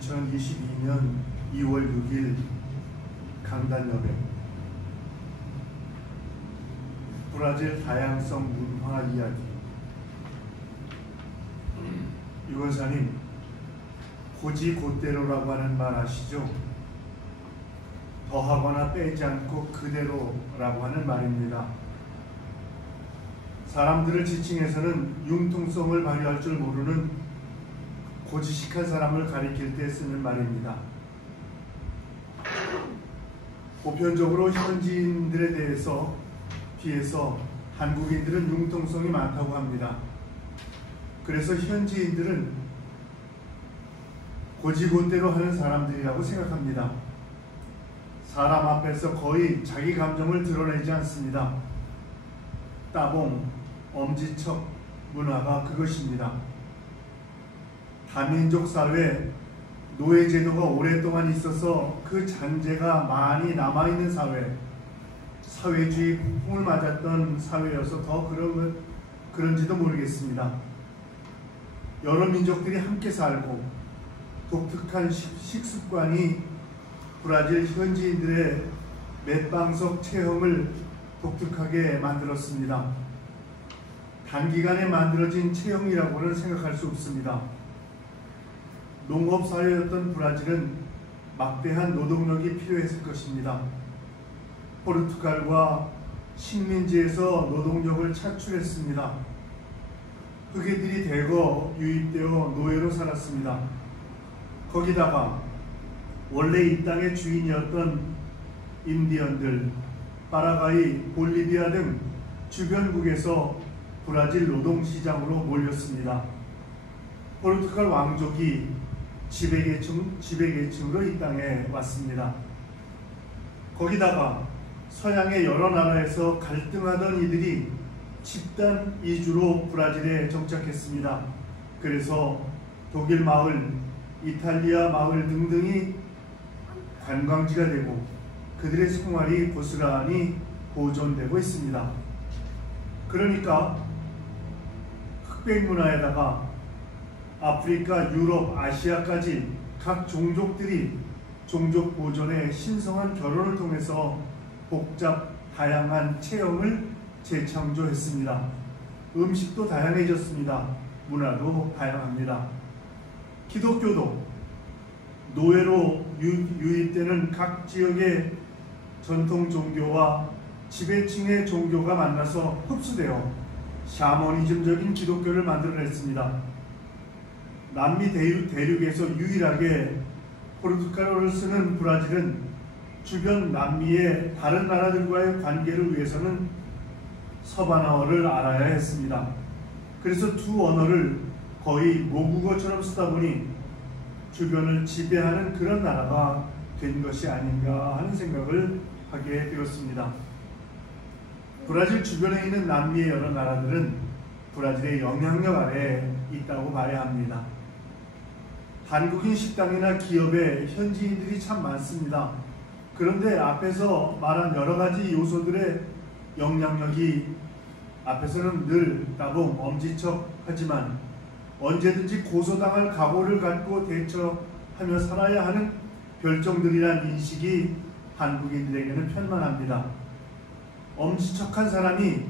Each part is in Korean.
2022년 2월 6일 강단여백 브라질 다양성 문화 이야기. 유 권사님, 고지곧대로라고 하는 말 아시죠? 더하거나 빼지 않고 그대로라고 하는 말입니다. 사람들을 지칭해서는 융통성을 발휘할 줄 모르는 고지식한 사람을 가리킬 때 쓰는 말입니다. 보편적으로 현지인들에 대해서 비해서 한국인들은 융통성이 많다고 합니다. 그래서 현지인들은 고지곧대로 하는 사람들이라고 생각합니다. 사람 앞에서 거의 자기 감정을 드러내지 않습니다. 따봉, 엄지척 문화가 그것입니다. 다민족 사회, 노예제도가 오랫동안 있어서 그 잔재가 많이 남아있는 사회, 사회주의 폭풍을 맞았던 사회여서 더 그런지도 모르겠습니다. 여러 민족들이 함께 살고 독특한 식습관이 브라질 현지인들의 맷방석 체형을 독특하게 만들었습니다. 단기간에 만들어진 체형이라고는 생각할 수 없습니다. 농업사회였던 브라질은 막대한 노동력이 필요했을 것입니다. 포르투갈과 식민지에서 노동력을 차출했습니다. 흑인들이 대거 유입되어 노예로 살았습니다. 거기다가 원래 이 땅의 주인이었던 인디언들, 파라과이, 볼리비아 등 주변국에서 브라질 노동시장으로 몰렸습니다. 포르투갈 왕족이 지배계층으로 이 땅에 왔습니다. 거기다가 서양의 여러 나라에서 갈등하던 이들이 집단 이주로 브라질에 정착했습니다. 그래서 독일 마을, 이탈리아 마을 등등이 관광지가 되고 그들의 생활이 고스란히 보존되고 있습니다. 그러니까 흑백 문화에다가 아프리카, 유럽, 아시아까지 각 종족들이 종족 보존의 신성한 결혼을 통해서 복잡, 다양한 체형을 재창조했습니다. 음식도 다양해졌습니다. 문화도 다양합니다. 기독교도 노예로 유입되는 각 지역의 전통 종교와 지배층의 종교가 만나서 흡수되어 샤머니즘적인 기독교를 만들어냈습니다. 남미 대륙에서 유일하게 포르투갈어를 쓰는 브라질은 주변 남미의 다른 나라들과의 관계를 위해서는 서바나어를 알아야 했습니다. 그래서 두 언어를 거의 모국어처럼 쓰다 보니 주변을 지배하는 그런 나라가 된 것이 아닌가 하는 생각을 하게 되었습니다. 브라질 주변에 있는 남미의 여러 나라들은 브라질의 영향력 아래에 있다고 봐야 합니다. 한국인 식당이나 기업에 현지인들이 참 많습니다. 그런데 앞에서 말한 여러 가지 요소들의 영향력이 앞에서는 늘 따봉, 엄지척 하지만 언제든지 고소당할 각오를 갖고 대처하며 살아야 하는 별종들이란 인식이 한국인들에게는 편만합니다. 엄지척한 사람이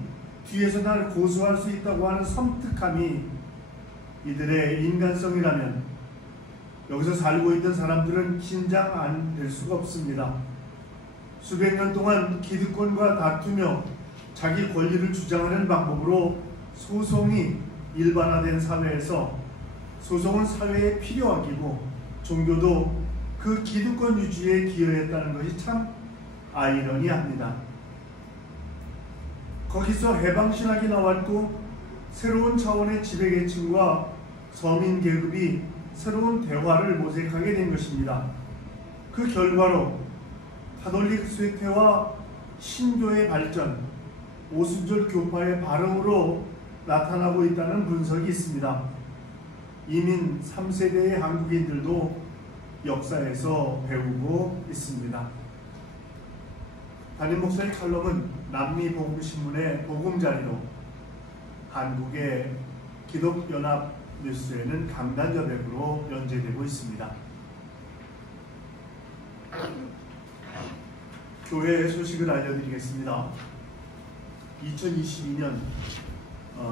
뒤에서 날 고소할 수 있다고 하는 섬뜩함이 이들의 인간성이라면 여기서 살고 있던 사람들은 긴장 안 될 수가 없습니다. 수백 년 동안 기득권과 다투며 자기 권리를 주장하는 방법으로 소송이 일반화된 사회에서 소송은 사회의 필요하기고 종교도 그 기득권 유지에 기여했다는 것이 참 아이러니합니다. 거기서 해방신학이 나왔고 새로운 차원의 지배계층과 서민계급이 새로운 대화를 모색하게 된 것입니다. 그 결과로 가톨릭 쇠퇴와 신교의 발전, 오순절 교파의 발흥으로 나타나고 있다는 분석이 있습니다. 이민 3세대의 한국인들도 역사에서 배우고 있습니다. 담임 목사의 칼럼은 남미 복음신문의 보금자리로 한국의 기독연합 뉴스에는 강단여백으로 연재되고 있습니다. 교회 소식을 알려드리겠습니다. 2022년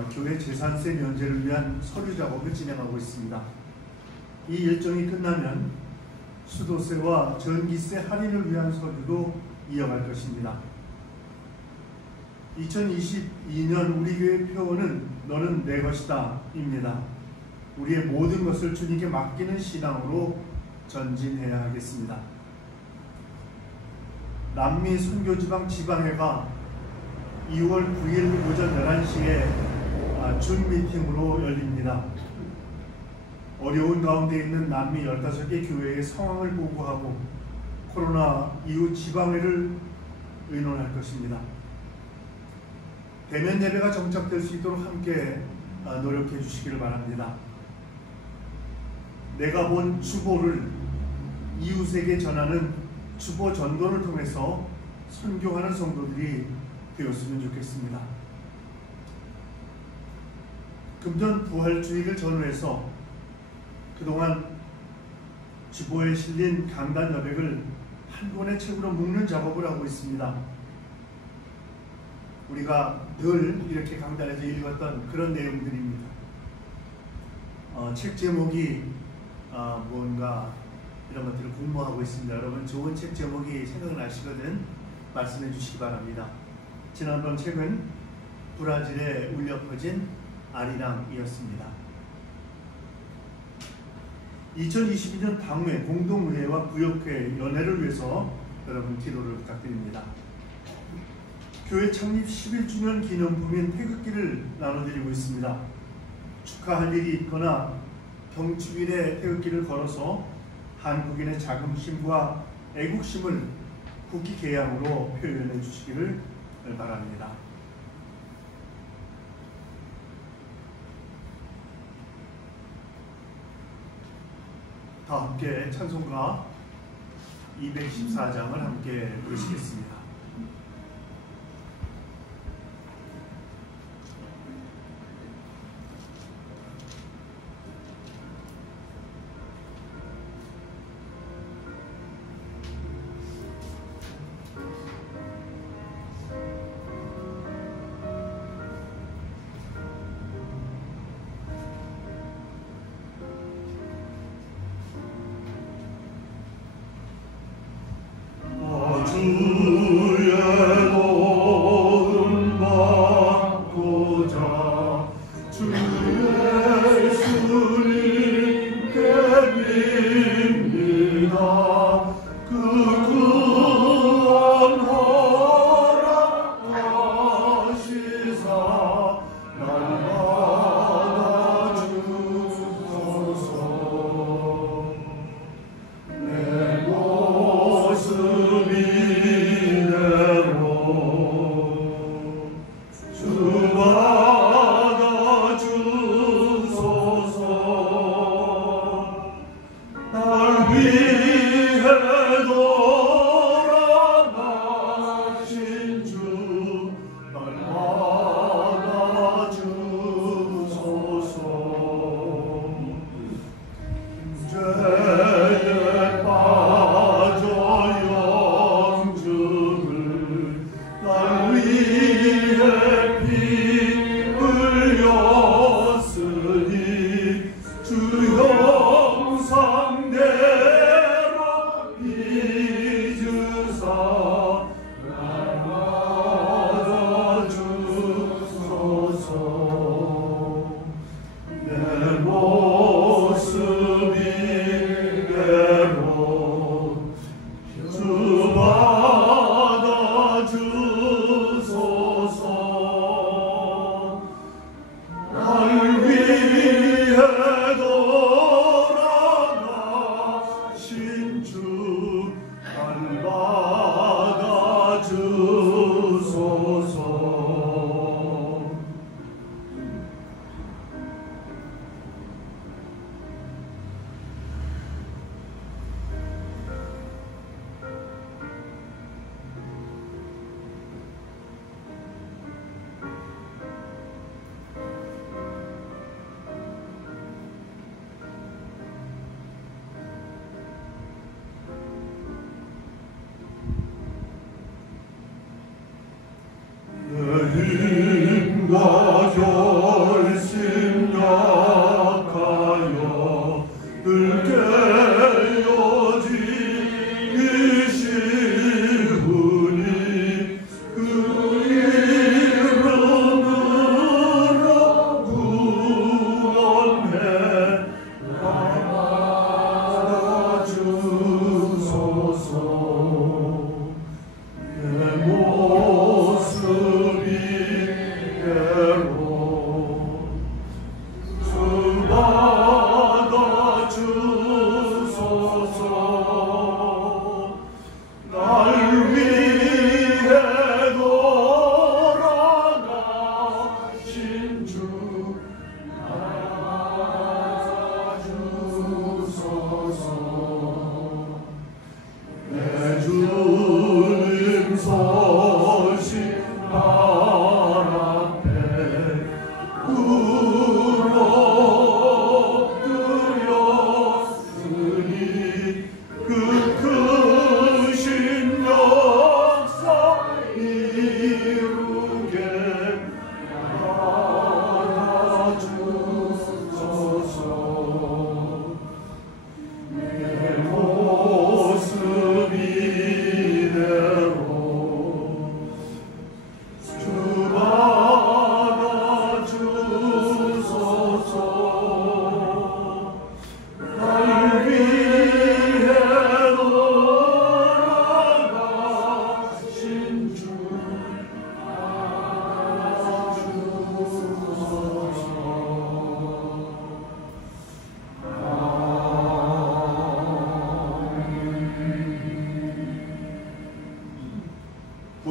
교회 재산세 면제를 위한 서류 작업을 진행하고 있습니다. 이 일정이 끝나면 수도세와 전기세 할인을 위한 서류도 이어갈 것입니다. 2022년 우리 교회 표어는 너는 내 것이다 입니다. 우리의 모든 것을 주님께 맡기는 신앙으로 전진해야 하겠습니다. 남미 선교지방 지방회가 2월 9일 오전 11시에 줌 미팅으로 열립니다. 어려운 가운데 있는 남미 15개 교회의 상황을 보고하고 코로나 이후 지방회를 의논할 것입니다. 대면 예배가 정착될 수 있도록 함께 노력해 주시기를 바랍니다. 내가 본 주보를 이웃에게 전하는 주보 전도를 통해서 선교하는 성도들이 되었으면 좋겠습니다. 금전 부활주의를 전후해서 그동안 주보에 실린 강단 여백을 한 권의 책으로 묶는 작업을 하고 있습니다. 우리가 늘 이렇게 강단에서 읽었던 그런 내용들입니다. 책 제목이 뭔가 이런 것들을 공모하고 있습니다. 여러분 좋은 책 제목이 생각나시거든 말씀해 주시기 바랍니다. 지난번 책은 브라질에 울려 퍼진 아리랑이었습니다. 2022년 당회, 공동의회와 구역회, 연회를 위해서 여러분 기도를 부탁드립니다. 교회 창립 11주년 기념품인 태극기를 나눠드리고 있습니다. 축하할 일이 있거나 경축일에 태극기를 걸어서 한국인의 자긍심과 애국심을 국기 개양으로 표현해 주시기를 바랍니다. 다 함께 찬송가 214장을 함께 부르시겠습니다. 주받아 주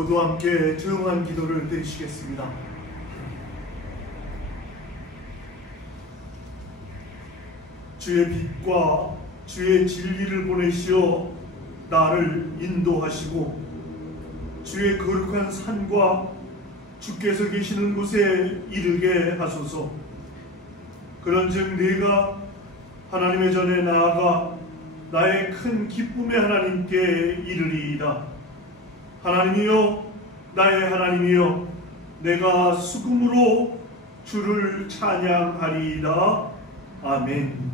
모두 함께 정한 기도를 드리시겠습니다. 주의 빛과 주의 진리를 보내시어 나를 인도하시고 주의 거룩한 산과 주께서 계시는 곳에 이르게 하소서. 그런즉 내가 하나님의 전에 나아가 나의 큰 기쁨의 하나님께 이르리이다. 하나님이여, 나의 하나님이여, 내가 수금으로 주를 찬양하리이다. 아멘.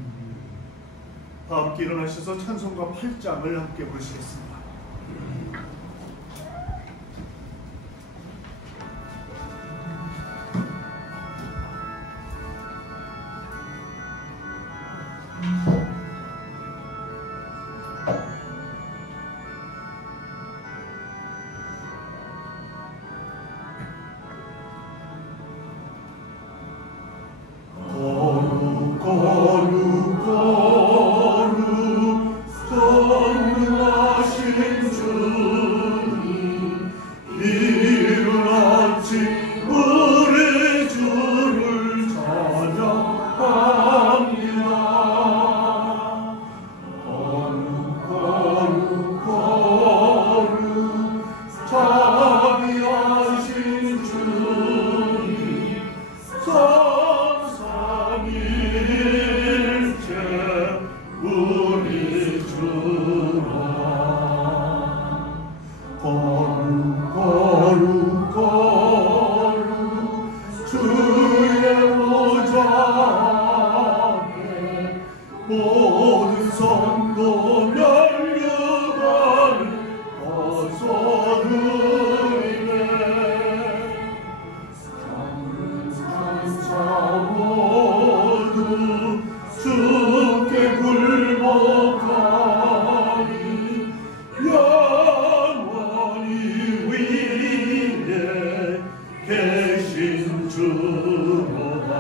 다 함께 일어나셔서 찬송가 8장을 함께 부르시겠습니다. 모든 성도 멸류관을 벗어드리네. 천사 모두 주께 굴복하니 영원히 위에 계신 주로다.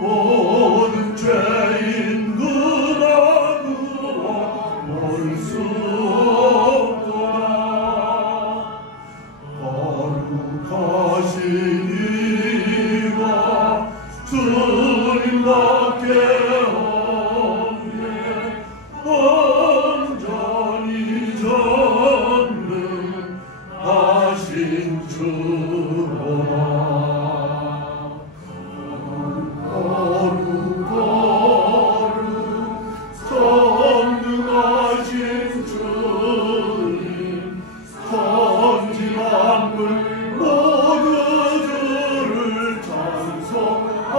모든 죄인 누구나 올 수 없도다. 거룩하신 이가 주님밖에 없네. 온전히 전능하신 주로다. 전능하신 주님, 천지 만물 모두 주를 찬송합니다.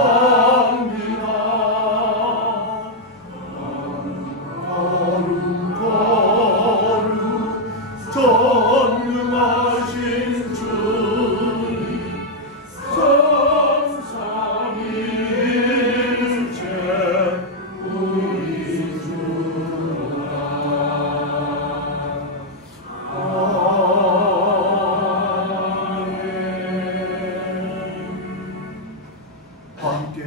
거룩 전능하신 주님, 삼삼일체 우리 주라. 함께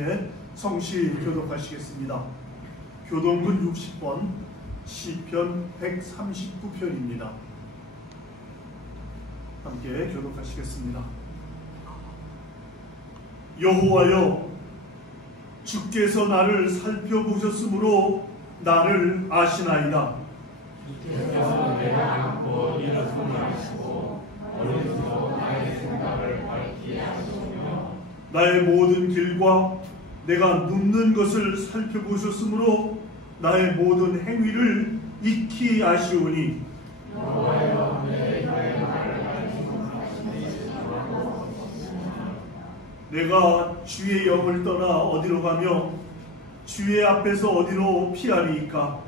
성시 교독하시겠습니다. 교동문 60번 시편 139편입니다. 함께 교독하시겠습니다. 여호와여, 주께서 나를 살펴보셨으므로 나를 아시나이다. 주께서 내가 안고 일어서게 하시고 어디서 나의 생각을 밝히게 하시며 나의 모든 길과 내가 눕는 것을 살펴보셨으므로 나의 모든 행위를 익히 아시오니 여호와여, 내 혀의 말을 가르치시고 내가 주의 영을 떠나 어디로 가며 주의 앞에서 어디로 피하리이까?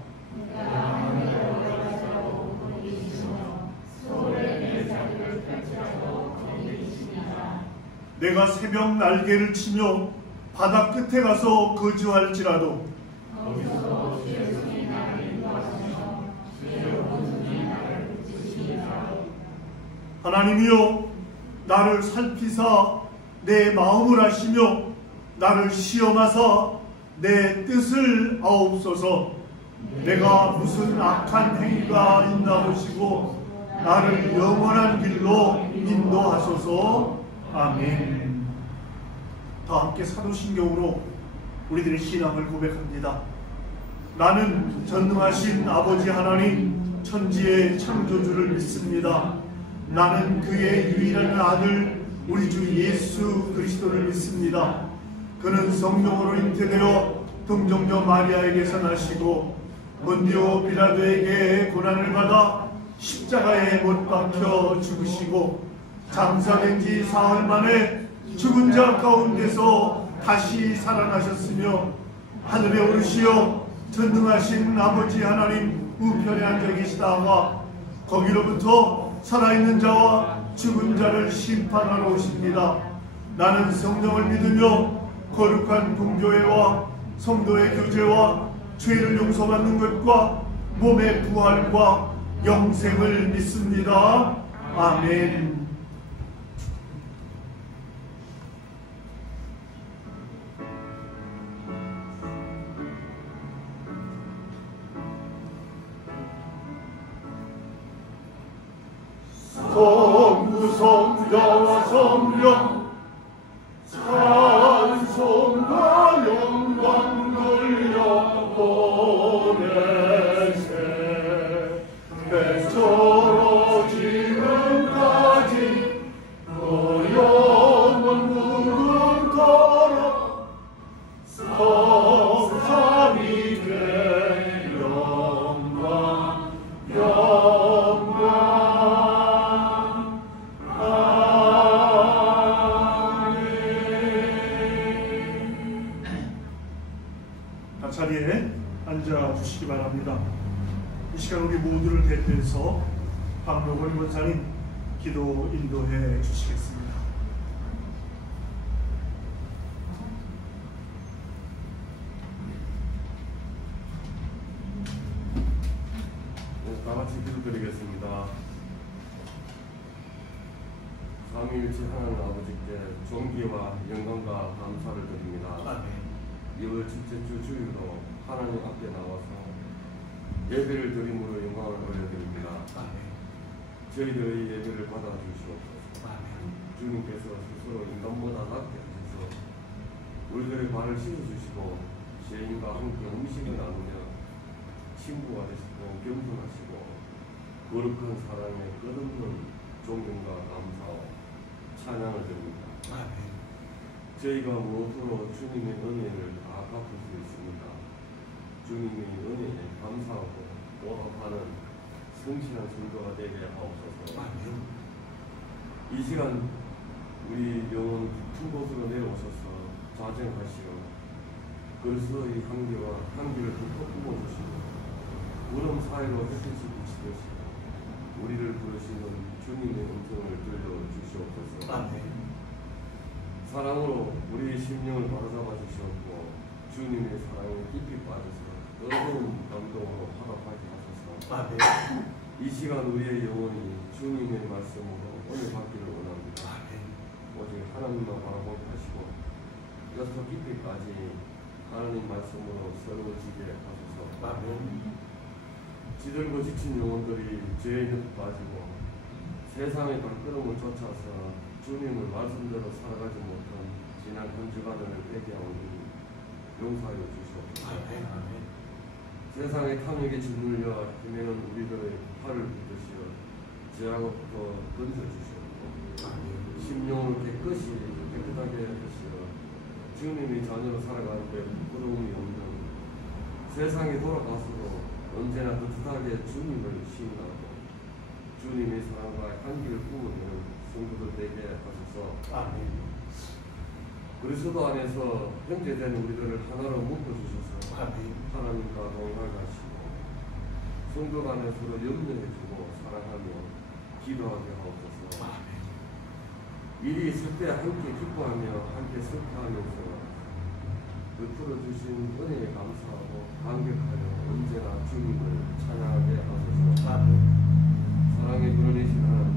내가 새벽 날개를 치며 바다 끝에 가서 거주할지라도 하나님이여, 나를 살피사 내 마음을 아시며 나를 시험하사 내 뜻을 아옵소서. 내가 무슨 악한 행위가 있나 보시고 나를 영원한 길로 인도하소서. 아멘. 다 함께 사도신경으로 우리들의 신앙을 고백합니다. 나는 전능하신 아버지 하나님 천지의 창조주를 믿습니다. 나는 그의 유일한 아들 우리 주 예수 그리스도를 믿습니다. 그는 성령으로 잉태되어 동정녀 마리아에게서 나시고 본디오 빌라도에게 고난을 받아 십자가에 못 박혀 죽으시고 장사된 지 사흘 만에 죽은 자 가운데서 다시 살아나셨으며 하늘에 오르시어 전능하신 아버지 하나님 우편에 앉아 계시다가 거기로부터 살아있는 자와 죽은 자를 심판하러 오십니다. 나는 성령을 믿으며 거룩한 공교회와 성도의 교제와 죄를 용서받는 것과 몸의 부활과 영생을 믿습니다. 아멘. 성부 성자와 성령 찬송과 영광 돌려 보내세. 배처럼 지금까지 그 영원 무궁 걸어 성삼위께 영광 영광. 자리에 앉아 주시기 바랍니다. 이 시간 우리 모두를 대표해서 박노걸 권사님 기도 인도해 주시겠습니다. 다 같이 기도드리겠습니다. 삼위일체 하나님 아버지께 존귀와 영광과 감사를 드립니다. 아멘. 이번 첫째 주 주일로 하나님 앞에 나와서 예배를 드림으로 영광을 올려드립니다. 아멘. 저희들의 예배를 받아주시옵소서. 아멘. 주님께서 스스로 인간보다 낫게 하셔서 우리들의 발을 씻어주시고 죄인과 함께 음식을 나누며 친구가 되시고 겸손하시고 거룩한 사랑에 끝없는 존경과 감사와 찬양을 드립니다. 아멘. 저희가 무엇으로 주님의 은혜를 다 갚을 수 있습니다. 주님의 은혜에 감사하고 보답하는 성실한 성도가 되게 하옵소서. 아멘. 이 시간 우리 영혼 깊은 곳으로 내려오셔서 자정하시어 그리스도의 향기를 듬뿍 뿜어주시고 구름 사이로 햇빛이 비치듯이 우리를 부르시는 주님의 음성을 들려주시옵소서. 아멘. 사랑으로 우리의 심령을 바로잡아 주시옵고 주님의 사랑에 깊이 빠져서 뜨거운 감동으로 화답하게 하소서. 아멘. 이 시간 우리의 영혼이 주님의 말씀으로 은혜 받기를 원합니다. 아멘. 오직 하나님만 바라보게 하시고 여섯 깊이까지 하나님 말씀으로 새로워지게 하소서. 아멘. 지들고 지친 영혼들이 죄에 빠지고 세상의 발걸음을 쫓아서 주님을 말씀대로 살아가지 못한 지난 한 주간을 회개하오니 용서하여 주시옵소서. 아멘. 아멘. 세상의 탐욕에 짓눌려 헤매는 우리들의 팔을 붙드시어 죄악으로부터 건져주시옵고 심령을 깨끗하게 하시어 주님의 자녀로 살아가는데 부끄러움이 없는 세상에 돌아가서도 언제나 떳떳하게 주님을 시인하고 주님의 사랑과 향기를 뿜어내는 성도들 되게 하소서. 아멘. 그리스도 안에서 형제된 우리들을 하나로 묶어주셔서 아멘. 하나님과 동행하게 하시고 성도 간에 서로 염려해주고 사랑하며 기도하게 하옵소서. 아멘. 일이 있을 때 함께 기뻐하며 함께 슬퍼하면서 베풀어 주신 은혜에 감사하고 감격하여 언제나 주님을 찬양하게 하소서. 아멘. 사랑의 그러내신 하나님,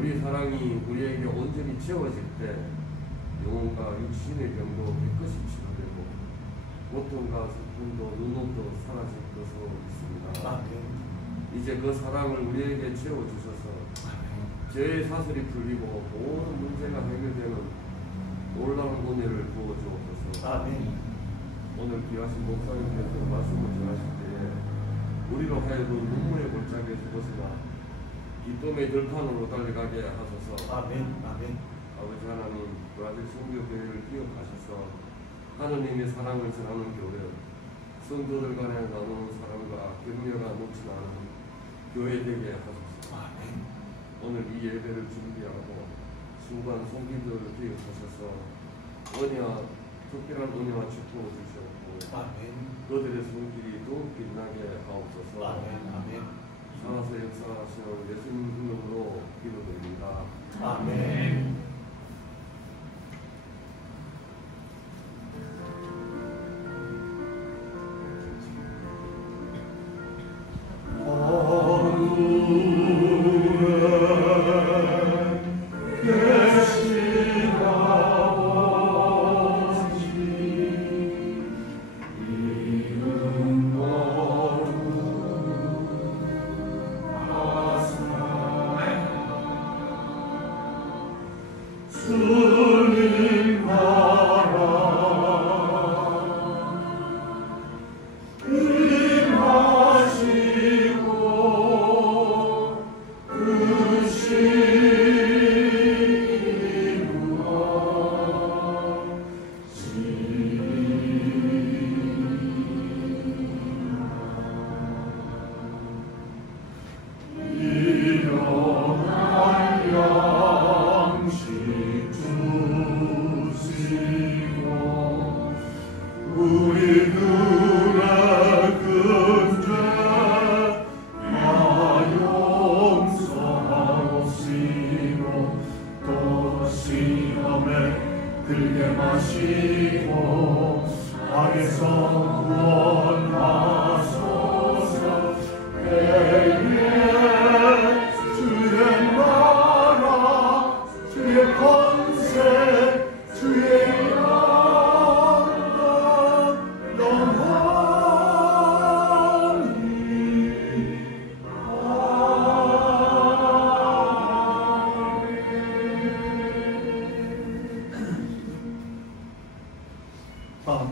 우리 사랑이 우리에게 온전히 채워질 때 영혼과 육신의 병도 깨끗이 치료되고 고통과 슬픔도 눈물도 사라질 것으로 믿습니다. 아멘. 이제 그 사랑을 우리에게 채워주셔서 죄의 사슬이 풀리고 모든 문제가 해결되는 놀라운 은혜를 부어주옵소서. 아멘. 오늘 귀하신 목사님께서 말씀을 전하실 때에 우리로 하여금 눈물의 골짜기에서 벗어나 기쁨의 들판으로 달려가게 하소서. 아멘. 아멘. 아버지 하나님, 브라질 선교교회를 기억하셔서 하느님의 사랑을 전하는 교회, 성도들 간에 나누는 사랑과 격려가 넘쳐나는 교회 되게 하소서. 아멘. 오늘 이 예배를 준비하고 순간 손길들을 기억하셔서 은혜와 특별한 은혜와 축복을 주시옵고 아멘. 그들의 손길이 더욱 빛나게 하옵소서. 아멘. 아멘. 살아서 역사하시는 예수님 이름으로 기도드립니다. 아멘.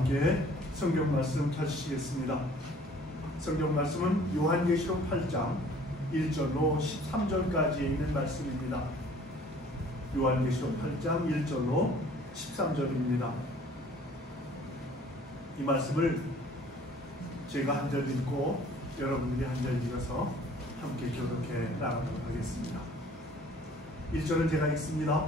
함께 성경 말씀 펼치시겠습니다. 성경 말씀은 요한계시록 8장 1절로 13절까지에 있는 말씀입니다. 요한계시록 8장 1절로 13절입니다. 이 말씀을 제가 한 절 읽고 여러분들이 한 절 읽어서 함께 교독해 나가도록 하겠습니다. 1절은 제가 읽습니다.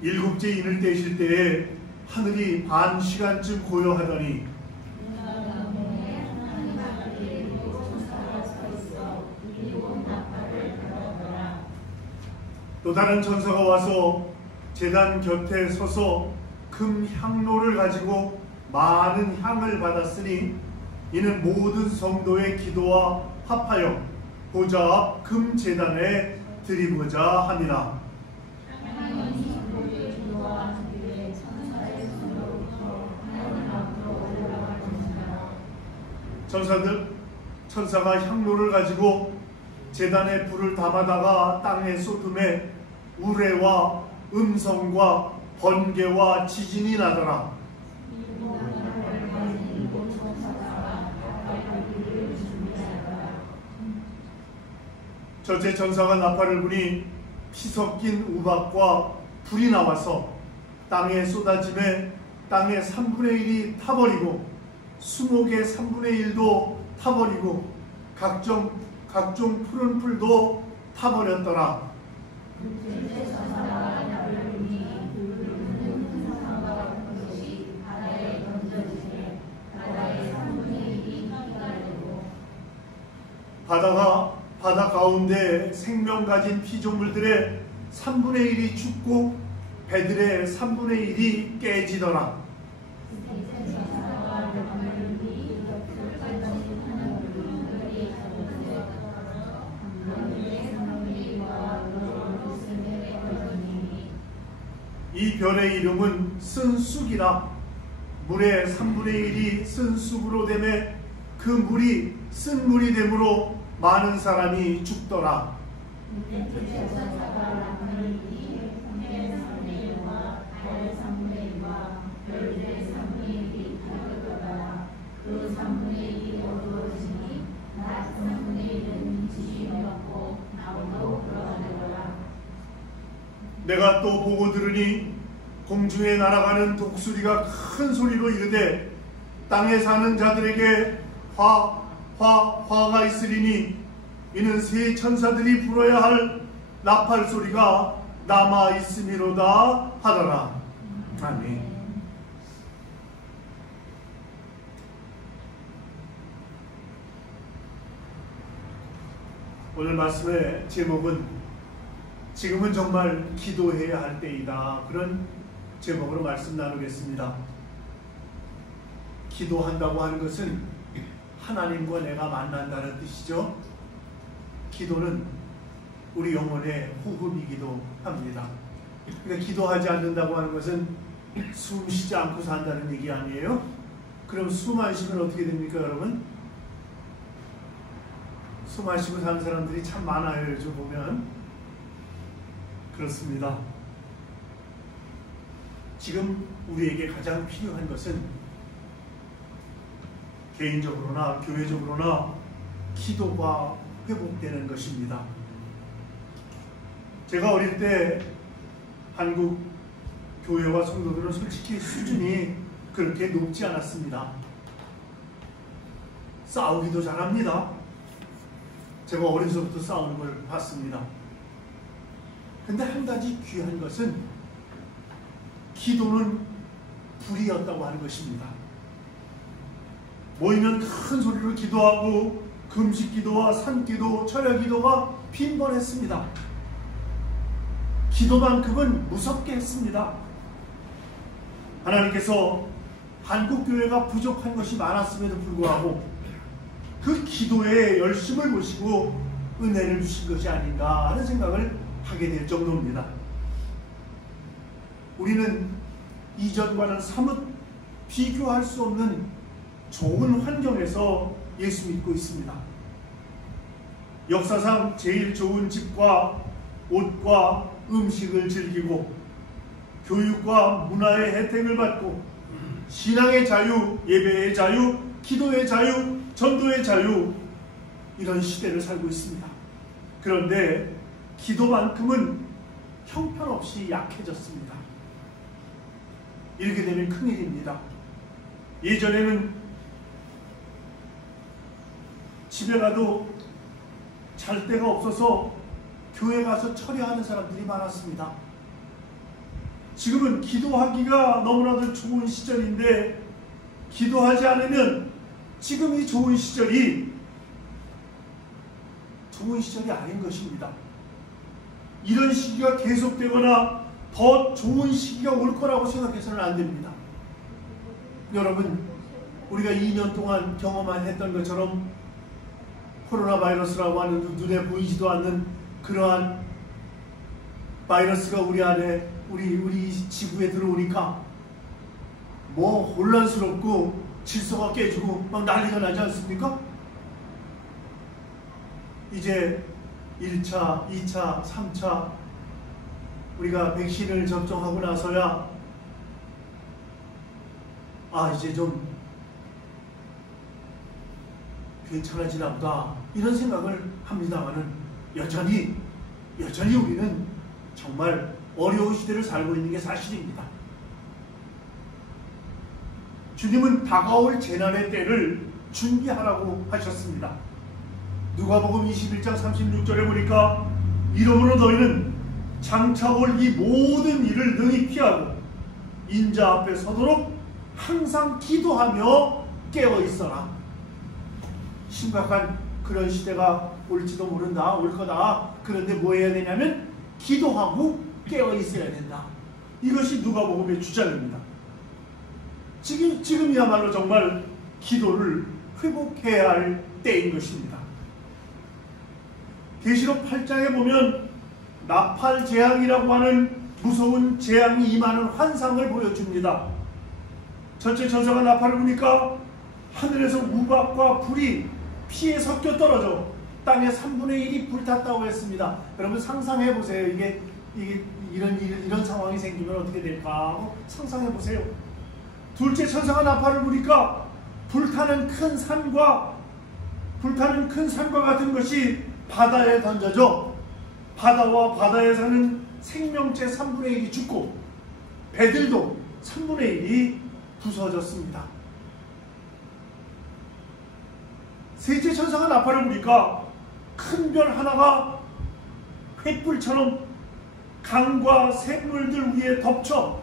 일곱째 인을 떼실 때에 하늘이 반 시간쯤 고요하더니 또 다른 천사가 와서 제단 곁에 서서 금 향로를 가지고 많은 향을 받았으니 이는 모든 성도의 기도와 합하여 보좌 앞 금 제단에 드리고자 함이라. 천사가 향로를 가지고 제단에 불을 담아다가 땅에 쏟음에 우레와 음성과 번개와 지진이 나더라. 첫째 천사가 나팔을 부니 피 섞인 우박과 불이 나와서 땅에 쏟아짐에 땅의 3분의 1이 타버리고 수목의 3분의 1도 타버리고 각종 푸른 풀도 타버렸더라. 바다 가운데 생명 가진 피조물들의 3분의 1이 죽고 배들의 3분의 1이 깨지더라. 이 별의 이름은 쓴쑥이라. 물의 3분의 1이 쓴쑥으로 되매 그 물이 쓴 물이 되므로 많은 사람이 죽더라. 내가 또 보고 들으니 공중에 날아가는 독수리가 큰 소리로 이르되 땅에 사는 자들에게 화가 있으리니 이는 세 천사들이 불어야 할 나팔 소리가 남아 있음이로다 하더라. 아멘. 오늘 말씀의 제목은 지금은 정말 기도해야 할 때이다. 그런 제목으로 말씀 나누겠습니다. 기도한다고 하는 것은 하나님과 내가 만난다는 뜻이죠. 기도는 우리 영혼의 호흡이기도 합니다. 그러니까 기도하지 않는다고 하는 것은 숨 쉬지 않고 산다는 얘기 아니에요? 그럼 숨 안 쉬면 어떻게 됩니까, 여러분? 숨 안 쉬고 사는 사람들이 참 많아요, 요즘 보면. 그렇습니다. 지금 우리에게 가장 필요한 것은 개인적으로나 교회적으로나 기도가 회복되는 것입니다. 제가 어릴 때 한국 교회와 성도들은 솔직히 수준이 그렇게 높지 않았습니다. 싸우기도 잘합니다. 제가 어려서부터 싸우는 걸 봤습니다. 근데 한 가지 귀한 것은 기도는 불이었다고 하는 것입니다. 모이면 큰 소리로 기도하고 금식기도와 산기도, 철야기도가 빈번했습니다. 기도만큼은 무섭게 했습니다. 하나님께서 한국교회가 부족한 것이 많았음에도 불구하고 그 기도의 열심을 보시고 은혜를 주신 것이 아닌가 하는 생각을 하게 될 정도입니다. 우리는 이전과는 사뭇 비교할 수 없는 좋은 환경에서 예수 믿고 있습니다. 역사상 제일 좋은 집과 옷과 음식을 즐기고 교육과 문화의 혜택을 받고 신앙의 자유, 예배의 자유, 기도의 자유, 전도의 자유, 이런 시대를 살고 있습니다. 그런데 기도만큼은 형편없이 약해졌습니다. 이렇게 되면 큰일입니다. 예전에는 집에 가도 잘 데가 없어서 교회 가서 철야하는 사람들이 많았습니다. 지금은 기도하기가 너무나도 좋은 시절인데 기도하지 않으면 지금 이 좋은 시절이 아닌 것입니다. 이런 시기가 계속되거나 더 좋은 시기가 올 거라고 생각해서는 안 됩니다. 여러분, 우리가 2년 동안 경험했던 것처럼 코로나 바이러스라고 하는 눈에 보이지도 않는 그러한 바이러스가 우리 안에 우리 지구에 들어오니까 뭐 혼란스럽고 질서가 깨지고 막 난리가 나지 않습니까? 이제 1차, 2차, 3차 우리가 백신을 접종하고 나서야 이제 좀 괜찮아지나 보다 이런 생각을 합니다만은 여전히 우리는 정말 어려운 시대를 살고 있는 게 사실입니다. 주님은 다가올 재난의 때를 준비하라고 하셨습니다. 누가복음 21장 36절에 보니까 이러므로 너희는 장차 올 이 모든 일을 능히 피하고 인자 앞에 서도록 항상 기도하며 깨어 있어라. 심각한 그런 시대가 올지도 모른다, 올 거다. 그런데 뭐 해야 되냐면 기도하고 깨어 있어야 된다. 이것이 누가복음의 주장입니다. 지금이야말로 정말 기도를 회복해야 할 때인 것입니다. 계시록 8장에 보면 나팔 재앙이라고 하는 무서운 재앙이 임하는 환상을 보여줍니다. 첫째 천사가 나팔을 부니까 하늘에서 우박과 불이 피에 섞여 떨어져 땅의 3분의 1이 불탔다고 했습니다. 여러분 상상해 보세요. 이게 이런 상황이 생기면 어떻게 될까 하고 상상해 보세요. 둘째 천사가 나팔을 부니까 불타는 큰 산과 같은 것이 바다에 던져져 바다와 바다에 사는 생명체 3분의 1이 죽고 배들도 3분의 1이 부서졌습니다. 셋째 천사가 나팔을 부니까 큰 별 하나가 횃불처럼 강과 샘물들 위에 덮쳐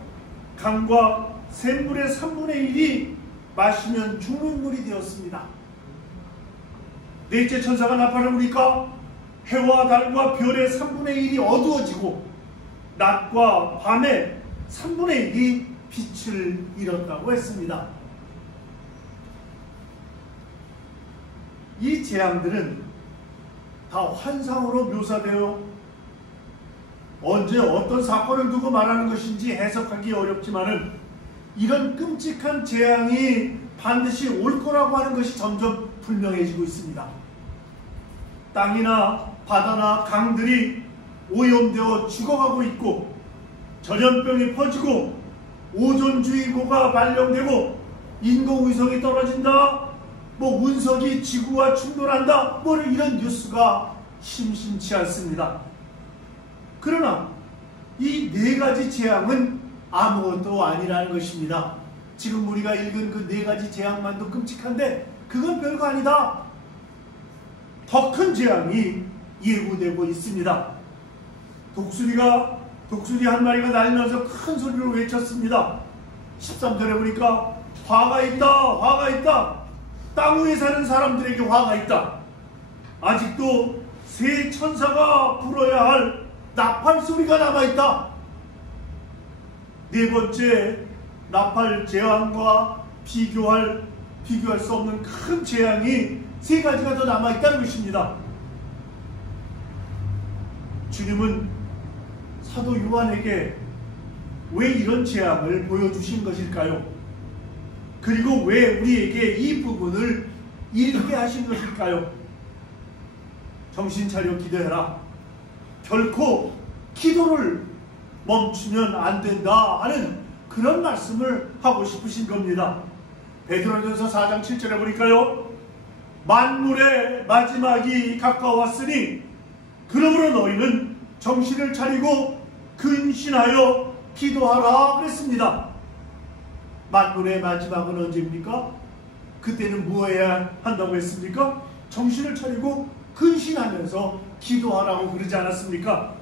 강과 샘물의 3분의 1이 마시면 죽는 물이 되었습니다. 넷째 천사가 나팔을 부니까 해와 달과 별의 3분의 1이 어두워지고 낮과 밤의 3분의 1이 빛을 잃었다고 했습니다. 이 재앙들은 다 환상으로 묘사되어 언제 어떤 사건을 두고 말하는 것인지 해석하기 어렵지만은 이런 끔찍한 재앙이 반드시 올 거라고 하는 것이 점점 분명해지고 있습니다. 땅이나 바다나 강들이 오염되어 죽어가고 있고 전염병이 퍼지고 오존주의보가 발령되고 인공위성이 떨어진다, 운석이 지구와 충돌한다, 이런 뉴스가 심심치 않습니다. 그러나 이 네 가지 재앙은 아무것도 아니라는 것입니다. 지금 우리가 읽은 그 네 가지 재앙만도 끔찍한데 그건 별거 아니다. 더 큰 재앙이 예고되고 있습니다. 독수리 한 마리가 날면서 큰 소리로 외쳤습니다. 13절에 보니까 화가 있다, 화가 있다. 땅 위에 사는 사람들에게 화가 있다. 아직도 새 천사가 불어야 할 나팔 소리가 남아있다. 네 번째 나팔 재앙과 비교할 수 없는 큰 재앙이 세 가지가 더 남아있다는 것입니다. 주님은 사도 요한에게 왜 이런 재앙을 보여주신 것일까요? 그리고 왜 우리에게 이 부분을 읽게 하신 것일까요? 정신 차려 기도해라. 결코 기도를 멈추면 안 된다 하는 그런 말씀을 하고 싶으신 겁니다. 베드로전서 4장 7절에 보니까요, 만물의 마지막이 가까웠으니 그러므로 너희는 정신을 차리고 근신하여 기도하라 그랬습니다. 만물의 마지막은 언제입니까? 그때는 무엇해야 한다고 했습니까? 정신을 차리고 근신하면서 기도하라고 그러지 않았습니까?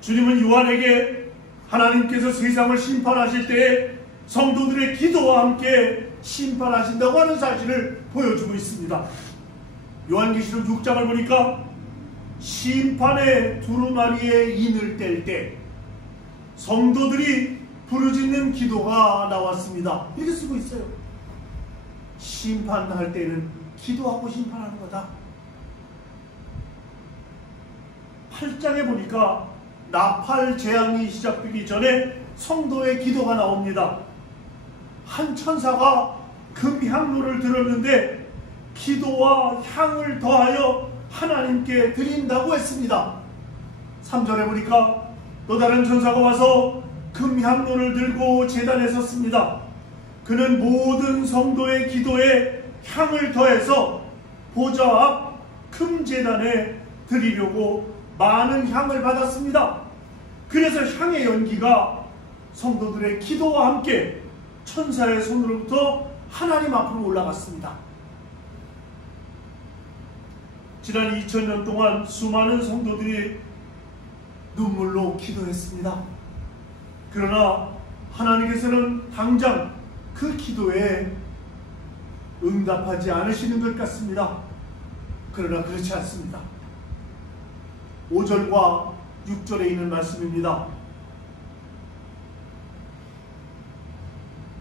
주님은 요한에게 하나님께서 세상을 심판하실 때에 성도들의 기도와 함께 심판하신다고 하는 사실을 보여주고 있습니다. 요한계시록 6장을 보니까 심판의 두루마리에 인을 뗄 때 성도들이 부르짖는 기도가 나왔습니다. 이렇게 쓰고 있어요. 심판할 때는 기도하고 심판하는 거다. 8장에 보니까 나팔 재앙이 시작되기 전에 성도의 기도가 나옵니다. 한 천사가 금향로를 들었는데 기도와 향을 더하여 하나님께 드린다고 했습니다. 3절에 보니까 또 다른 천사가 와서 금향로를 들고 제단에 섰습니다. 그는 모든 성도의 기도에 향을 더해서 보좌 앞 금제단에 드리려고 많은 향을 받았습니다. 그래서 향의 연기가 성도들의 기도와 함께 천사의 손으로부터 하나님 앞으로 올라갔습니다. 지난 2000년 동안 수많은 성도들이 눈물로 기도했습니다. 그러나 하나님께서는 당장 그 기도에 응답하지 않으시는 것 같습니다. 그러나 그렇지 않습니다. 5절과 6절에 있는 말씀입니다.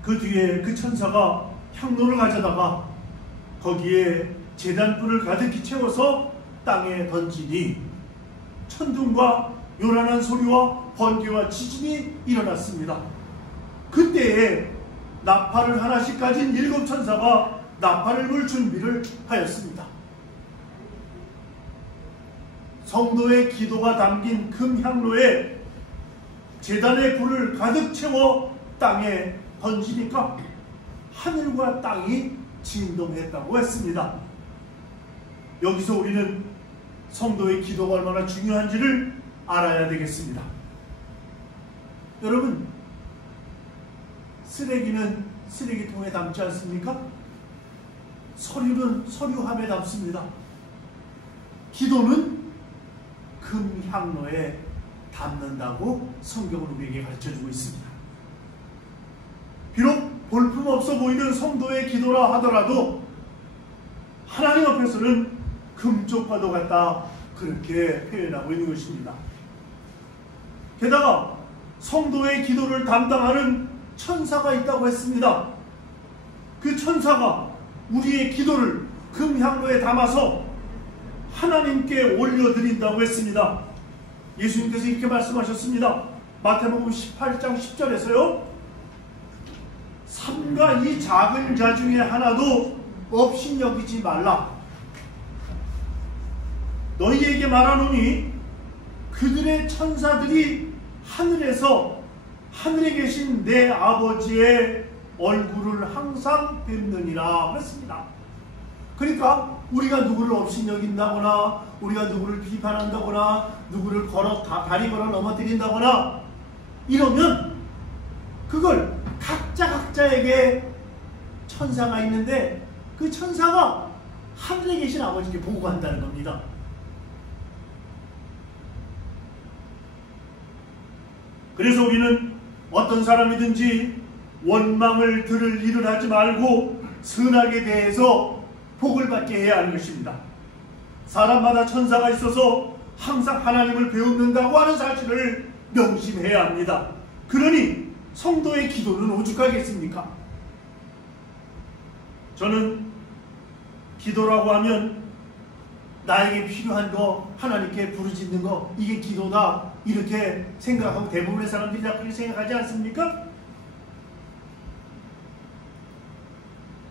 그 뒤에 그 천사가 향로를 가져다가 거기에 제단불을 가득히 채워서 땅에 던지니 천둥과 요란한 소리와 번개와 지진이 일어났습니다. 그때에 나팔을 하나씩 가진 7 천사가 나팔을 불 준비를 하였습니다. 성도의 기도가 담긴 금향로에 제단의 불을 가득 채워 땅에 던지니까 하늘과 땅이 진동했다고 했습니다. 여기서 우리는 성도의 기도가 얼마나 중요한지를 알아야 되겠습니다. 여러분, 쓰레기는 쓰레기통에 담지 않습니까? 서류는 서류함에 담습니다. 기도는 금향로에 담는다고 성경은 우리에게 가르쳐주고 있습니다. 비록 볼품없어 보이는 성도의 기도라 하더라도 하나님 앞에서는 금쪽과도 같다, 그렇게 표현하고 있는 것입니다. 게다가 성도의 기도를 담당하는 천사가 있다고 했습니다. 그 천사가 우리의 기도를 금향로에 담아서 하나님께 올려드린다고 했습니다. 예수님께서 이렇게 말씀하셨습니다. 마태복음 18장 10절에서요. 삼가 이 작은 자 중에 하나도 없이 여기지 말라. 너희에게 말하노니 그들의 천사들이 하늘에서 하늘에 계신 내 아버지의 얼굴을 항상 뵙느니라 그랬습니다. 그러니까 우리가 누구를 업신여긴다거나 우리가 누구를 비판한다거나 누구를 다리 걸어 넘어뜨린다거나 이러면 그걸 각자에게 천사가 있는데 그 천사가 하늘에 계신 아버지께 보고한다는 겁니다. 그래서 우리는 어떤 사람이든지 원망을 들을 일을 하지 말고 선악에 대해서 복을 받게 해야 하는 것입니다. 사람마다 천사가 있어서 항상 하나님을 배운다고 하는 사실을 명심해야 합니다. 그러니 성도의 기도는 오죽하겠습니까? 저는 기도라고 하면 나에게 필요한 거 하나님께 부르짖는 거, 이게 기도다, 이렇게 생각하고 대부분의 사람들이 다 그렇게 생각하지 않습니까?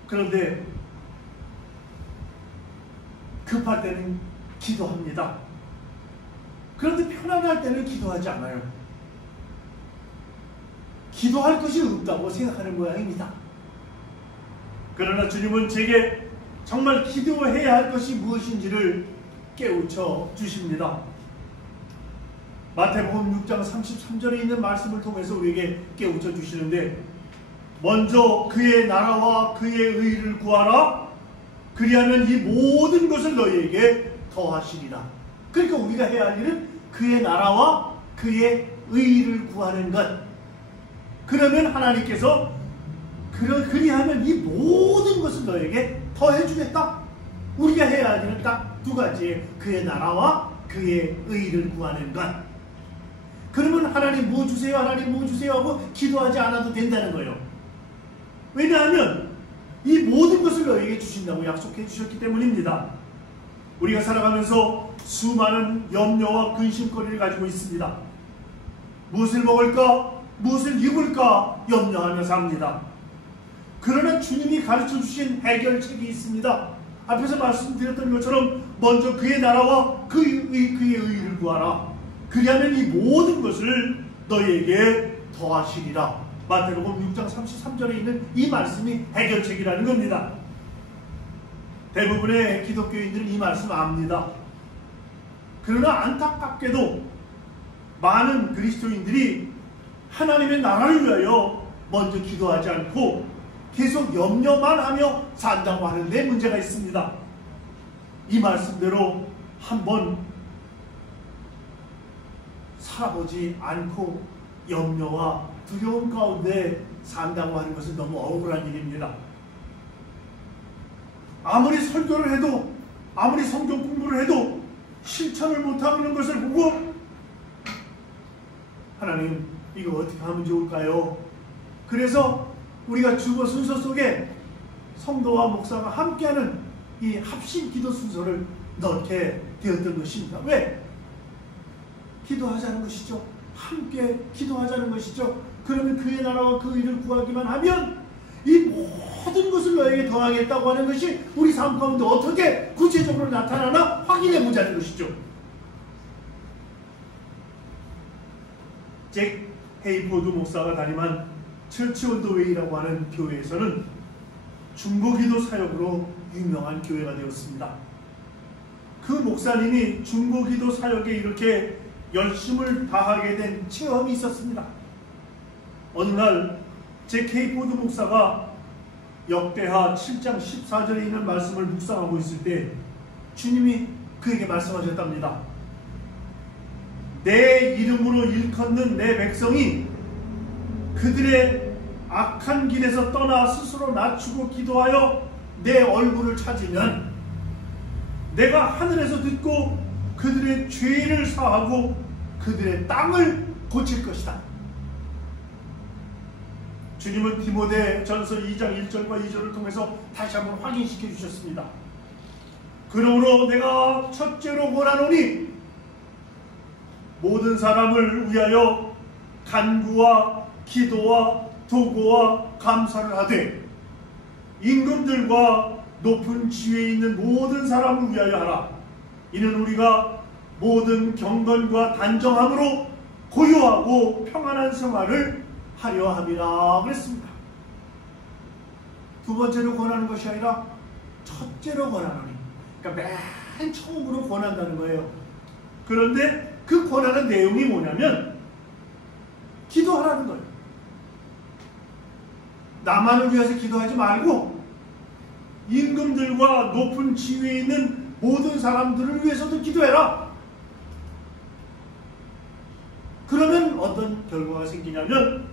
그런데 급할 때는 기도합니다. 그런데 편안할 때는 기도하지 않아요. 기도할 것이 없다고 생각하는 모양입니다. 그러나 주님은 제게 정말 기도해야 할 것이 무엇인지를 깨우쳐 주십니다. 마태복음 6장 33절에 있는 말씀을 통해서 우리에게 깨우쳐 주시는데, 먼저 그의 나라와 그의 의를 구하라. 그리하면 이 모든 것을 너희에게 더하시리라. 그러니까 우리가 해야 할 일은 그의 나라와 그의 의를 구하는 것. 그러면 하나님께서 그리하면 이 모든 것을 너에게 더해주겠다. 우리가 해야 할 일은 딱 두 가지예요. 그의 나라와 그의 의를 구하는 것. 그러면 하나님 뭐 주세요, 하나님 뭐 주세요 하고 기도하지 않아도 된다는 거예요. 왜냐하면 이 모든 것을 너에게 주신다고 약속해 주셨기 때문입니다. 우리가 살아가면서 수많은 염려와 근심거리를 가지고 있습니다. 무엇을 먹을까, 무엇을 입을까 염려하며 삽니다. 그러나 주님이 가르쳐 주신 해결책이 있습니다. 앞에서 말씀드렸던 것처럼 먼저 그의 나라와 그의 의를 구하라. 그리하면 이 모든 것을 너희에게 더하시리라. 마태복음 6장 33절에 있는 이 말씀이 해결책이라는 겁니다. 대부분의 기독교인들은 이 말씀 압니다. 그러나 안타깝게도 많은 그리스도인들이 하나님의 나라를 위하여 먼저 기도하지 않고 계속 염려만 하며 산다고 하는데 문제가 있습니다. 이 말씀대로 한번 살아보지 않고 염려와 두려움 가운데 산다고 하는 것은 너무 억울한 일입니다. 아무리 설교를 해도, 아무리 성경 공부를 해도 실천을 못하고 있는 것을 보고 하나님 이거 어떻게 하면 좋을까요? 그래서 우리가 주보 순서 속에 성도와 목사가 함께하는 이 합심 기도 순서를 넣게 되었던 것입니다. 왜? 기도하자는 것이죠. 함께 기도하자는 것이죠. 그러면 그의 나라와 그 의를 구하기만 하면 이 모든 것을 너에게 더하겠다고 하는 것이 우리 삶 가운데 어떻게 구체적으로 나타나나 확인해 보자는 것이죠. 잭 헤이포드 목사가 담임한 처치 온 더 웨이라고 하는 교회에서는 중보기도 사역으로 유명한 교회가 되었습니다. 그 목사님이 중보기도 사역에 이렇게 열심을 다하게 된 체험이 있었습니다. 어느 날 잭 헤이포드 목사가 역대하 7장 14절에 있는 말씀을 묵상하고 있을 때 주님이 그에게 말씀하셨답니다. 내 이름으로 일컫는 내 백성이 그들의 악한 길에서 떠나 스스로 낮추고 기도하여 내 얼굴을 찾으면 내가 하늘에서 듣고 그들의 죄를 사하고 그들의 땅을 고칠 것이다. 주님은 디모데전서 2장 1절과 2절을 통해서 다시 한번 확인시켜 주셨습니다. 그러므로 내가 첫째로 권하노니 모든 사람을 위하여 간구와 기도와 도구와 감사를 하되 임금들과 높은 지위에 있는 모든 사람을 위하여 하라. 이는 우리가 모든 경건과 단정함으로 고요하고 평안한 생활을 하려 함이라 그랬습니다. 두 번째로 권하는 것이 아니라 첫째로 권하노니, 그러니까 맨 처음으로 권한다는 거예요. 그런데 그 권하는 내용이 뭐냐면 기도하라는 거예요. 나만을 위해서 기도하지 말고 임금들과 높은 지위에 있는 모든 사람들을 위해서도 기도해라. 그러면 어떤 결과가 생기냐면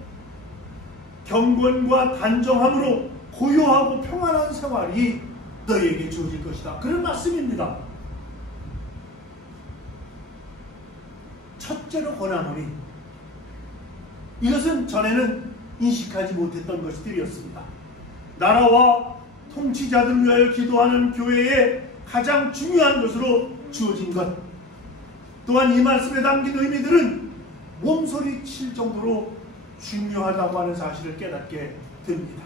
경건과 단정함으로 고요하고 평안한 생활이 너희에게 주어질 것이다. 그런 말씀입니다. 첫째로 권하노니, 이것은 전에는 인식하지 못했던 것들이었습니다. 나라와 통치자들을 위하여 기도하는 교회의 가장 중요한 것으로 주어진 것, 또한 이 말씀에 담긴 의미들은 몸소리 칠 정도로 중요하다고 하는 사실을 깨닫게 됩니다.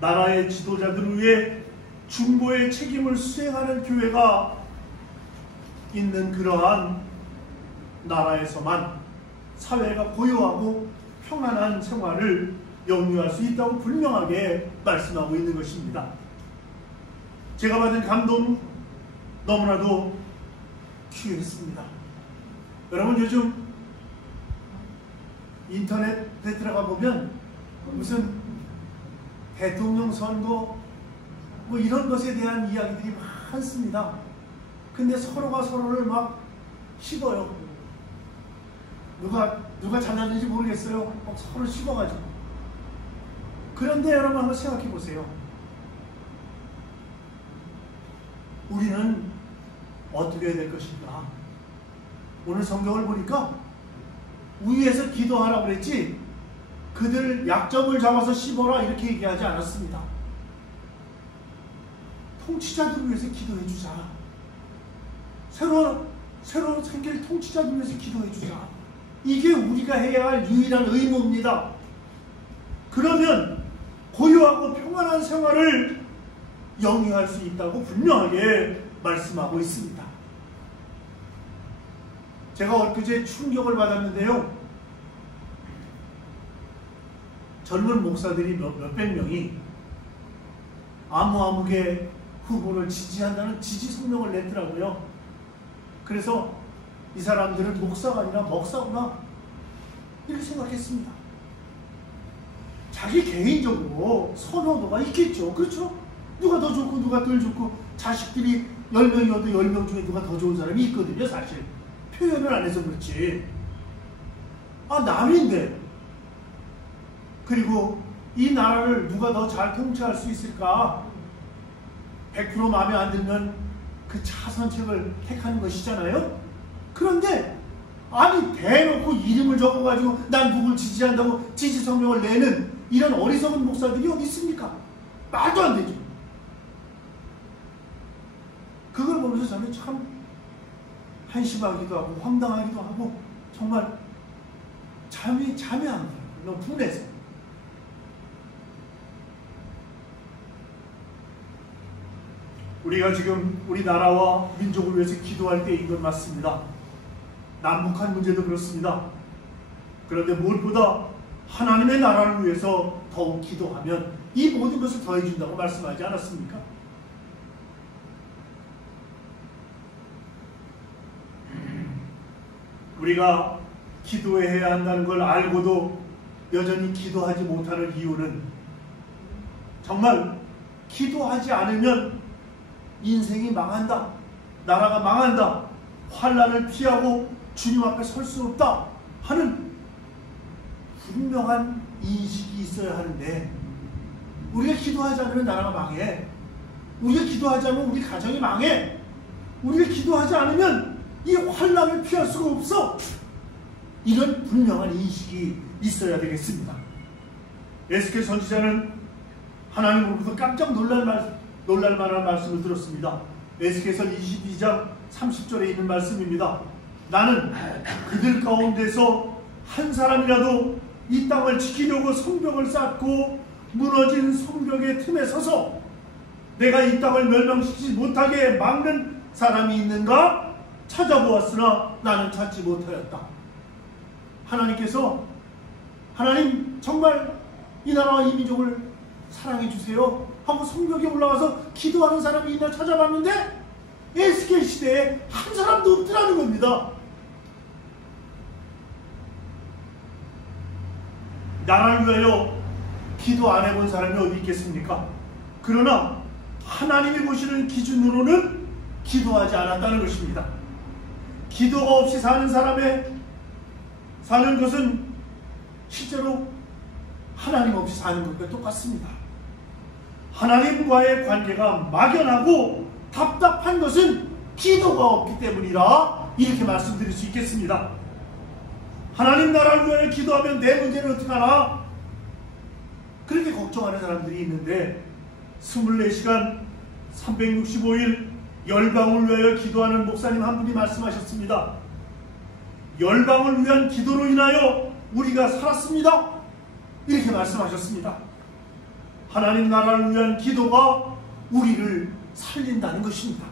나라의 지도자들을 위해 중보의 책임을 수행하는 교회가 있는 그러한 나라에서만 사회가 고요하고 평안한 생활을 영위할 수 있다고 분명하게 말씀하고 있는 것입니다. 제가 받은 감동 너무나도 귀했습니다. 여러분, 요즘 인터넷에 들어가 보면 무슨 대통령 선거 뭐 이런 것에 대한 이야기들이 많습니다. 근데 서로가 서로를 막 씹어요. 누가 잘났는지 모르겠어요. 서로 씹어가지고. 그런데 여러분 한번 생각해 보세요. 우리는 어떻게 해야 될 것인가? 오늘 성경을 보니까 위에서 기도하라고 그랬지 그들 약점을 잡아서 씹어라 이렇게 얘기하지 않았습니다. 통치자들을 위해서 기도해 주자. 새로 생길 통치자들을 위해서 기도해 주자. 이게 우리가 해야 할 유일한 의무입니다. 그러면 고요하고 평안한 생활을 영위할 수 있다고 분명하게 말씀하고 있습니다. 제가 엊그제 충격을 받았는데요. 젊은 목사들이 몇백 명이 아무개 후보를 지지한다는 지지 성명을 냈더라고요. 그래서 이 사람들은 목사가 아니라 먹사구나 이렇게 생각했습니다. 자기 개인적으로 선호도가 있겠죠. 그렇죠? 누가 더 좋고 누가 덜 좋고 자식들이 10명이어도 10명 중에 누가 더 좋은 사람이 있거든요. 사실 표현을 안 해서 그렇지. 남인데, 그리고 이 나라를 누가 더 잘 통치할 수 있을까 100% 마음에 안 들면 그 차선책을 택하는 것이잖아요. 그런데 대놓고 이름을 적어가지고 난 누굴 지지한다고 지지 성명을 내는 이런 어리석은 목사들이 어디 있습니까? 말도 안 되죠. 그걸 보면서 저는 참 한심하기도 하고 황당하기도 하고 정말 잠이 안 들어요. 너무 분해서. 우리가 지금 우리나라와 민족을 위해서 기도할 때인 건 맞습니다. 남북한 문제도 그렇습니다. 그런데 무엇보다 하나님의 나라를 위해서 더욱 기도하면 이 모든 것을 더해준다고 말씀하지 않았습니까? 우리가 기도해야 한다는 걸 알고도 여전히 기도하지 못하는 이유는 정말 기도하지 않으면 인생이 망한다, 나라가 망한다, 환난을 피하고 주님 앞에 설 수 없다 하는 분명한 인식이 있어야 하는데 우리가 기도하지 않으면 나라가 망해, 우리가 기도하지 않으면 우리 가정이 망해, 우리가 기도하지 않으면 이 환난을 피할 수가 없어. 이런 분명한 인식이 있어야 되겠습니다. 에스겔 선지자는 하나님으로부터 깜짝 놀랄 만한 말씀을 들었습니다. 에스겔서 22장 30절에 있는 말씀입니다. 나는 그들 가운데서 한 사람이라도 이 땅을 지키려고 성벽을 쌓고 무너진 성벽의 틈에 서서 내가 이 땅을 멸망시키지 못하게 막는 사람이 있는가 찾아보았으나 나는 찾지 못하였다. 하나님께서 하나님 정말 이 나라와 이 민족을 사랑해 주세요 하고 성벽에 올라가서 기도하는 사람이 있나 찾아봤는데 에스겔 시대에 한 사람도 없더라는 겁니다. 나라를 위하여 기도 안 해본 사람이 어디 있겠습니까? 그러나 하나님이 보시는 기준으로는 기도하지 않았다는 것입니다. 기도가 없이 사는 것은 실제로 하나님 없이 사는 것과 똑같습니다. 하나님과의 관계가 막연하고 답답한 것은 기도가 없기 때문이라 이렇게 말씀드릴 수 있겠습니다. 하나님 나라를 위하여 기도하면 내 문제는 어떡하나? 그렇게 걱정하는 사람들이 있는데 24시간 365일 열방을 위하여 기도하는 목사님 한 분이 말씀하셨습니다. 열방을 위한 기도로 인하여 우리가 살았습니다. 이렇게 말씀하셨습니다. 하나님 나라를 위한 기도가 우리를 살린다는 것입니다.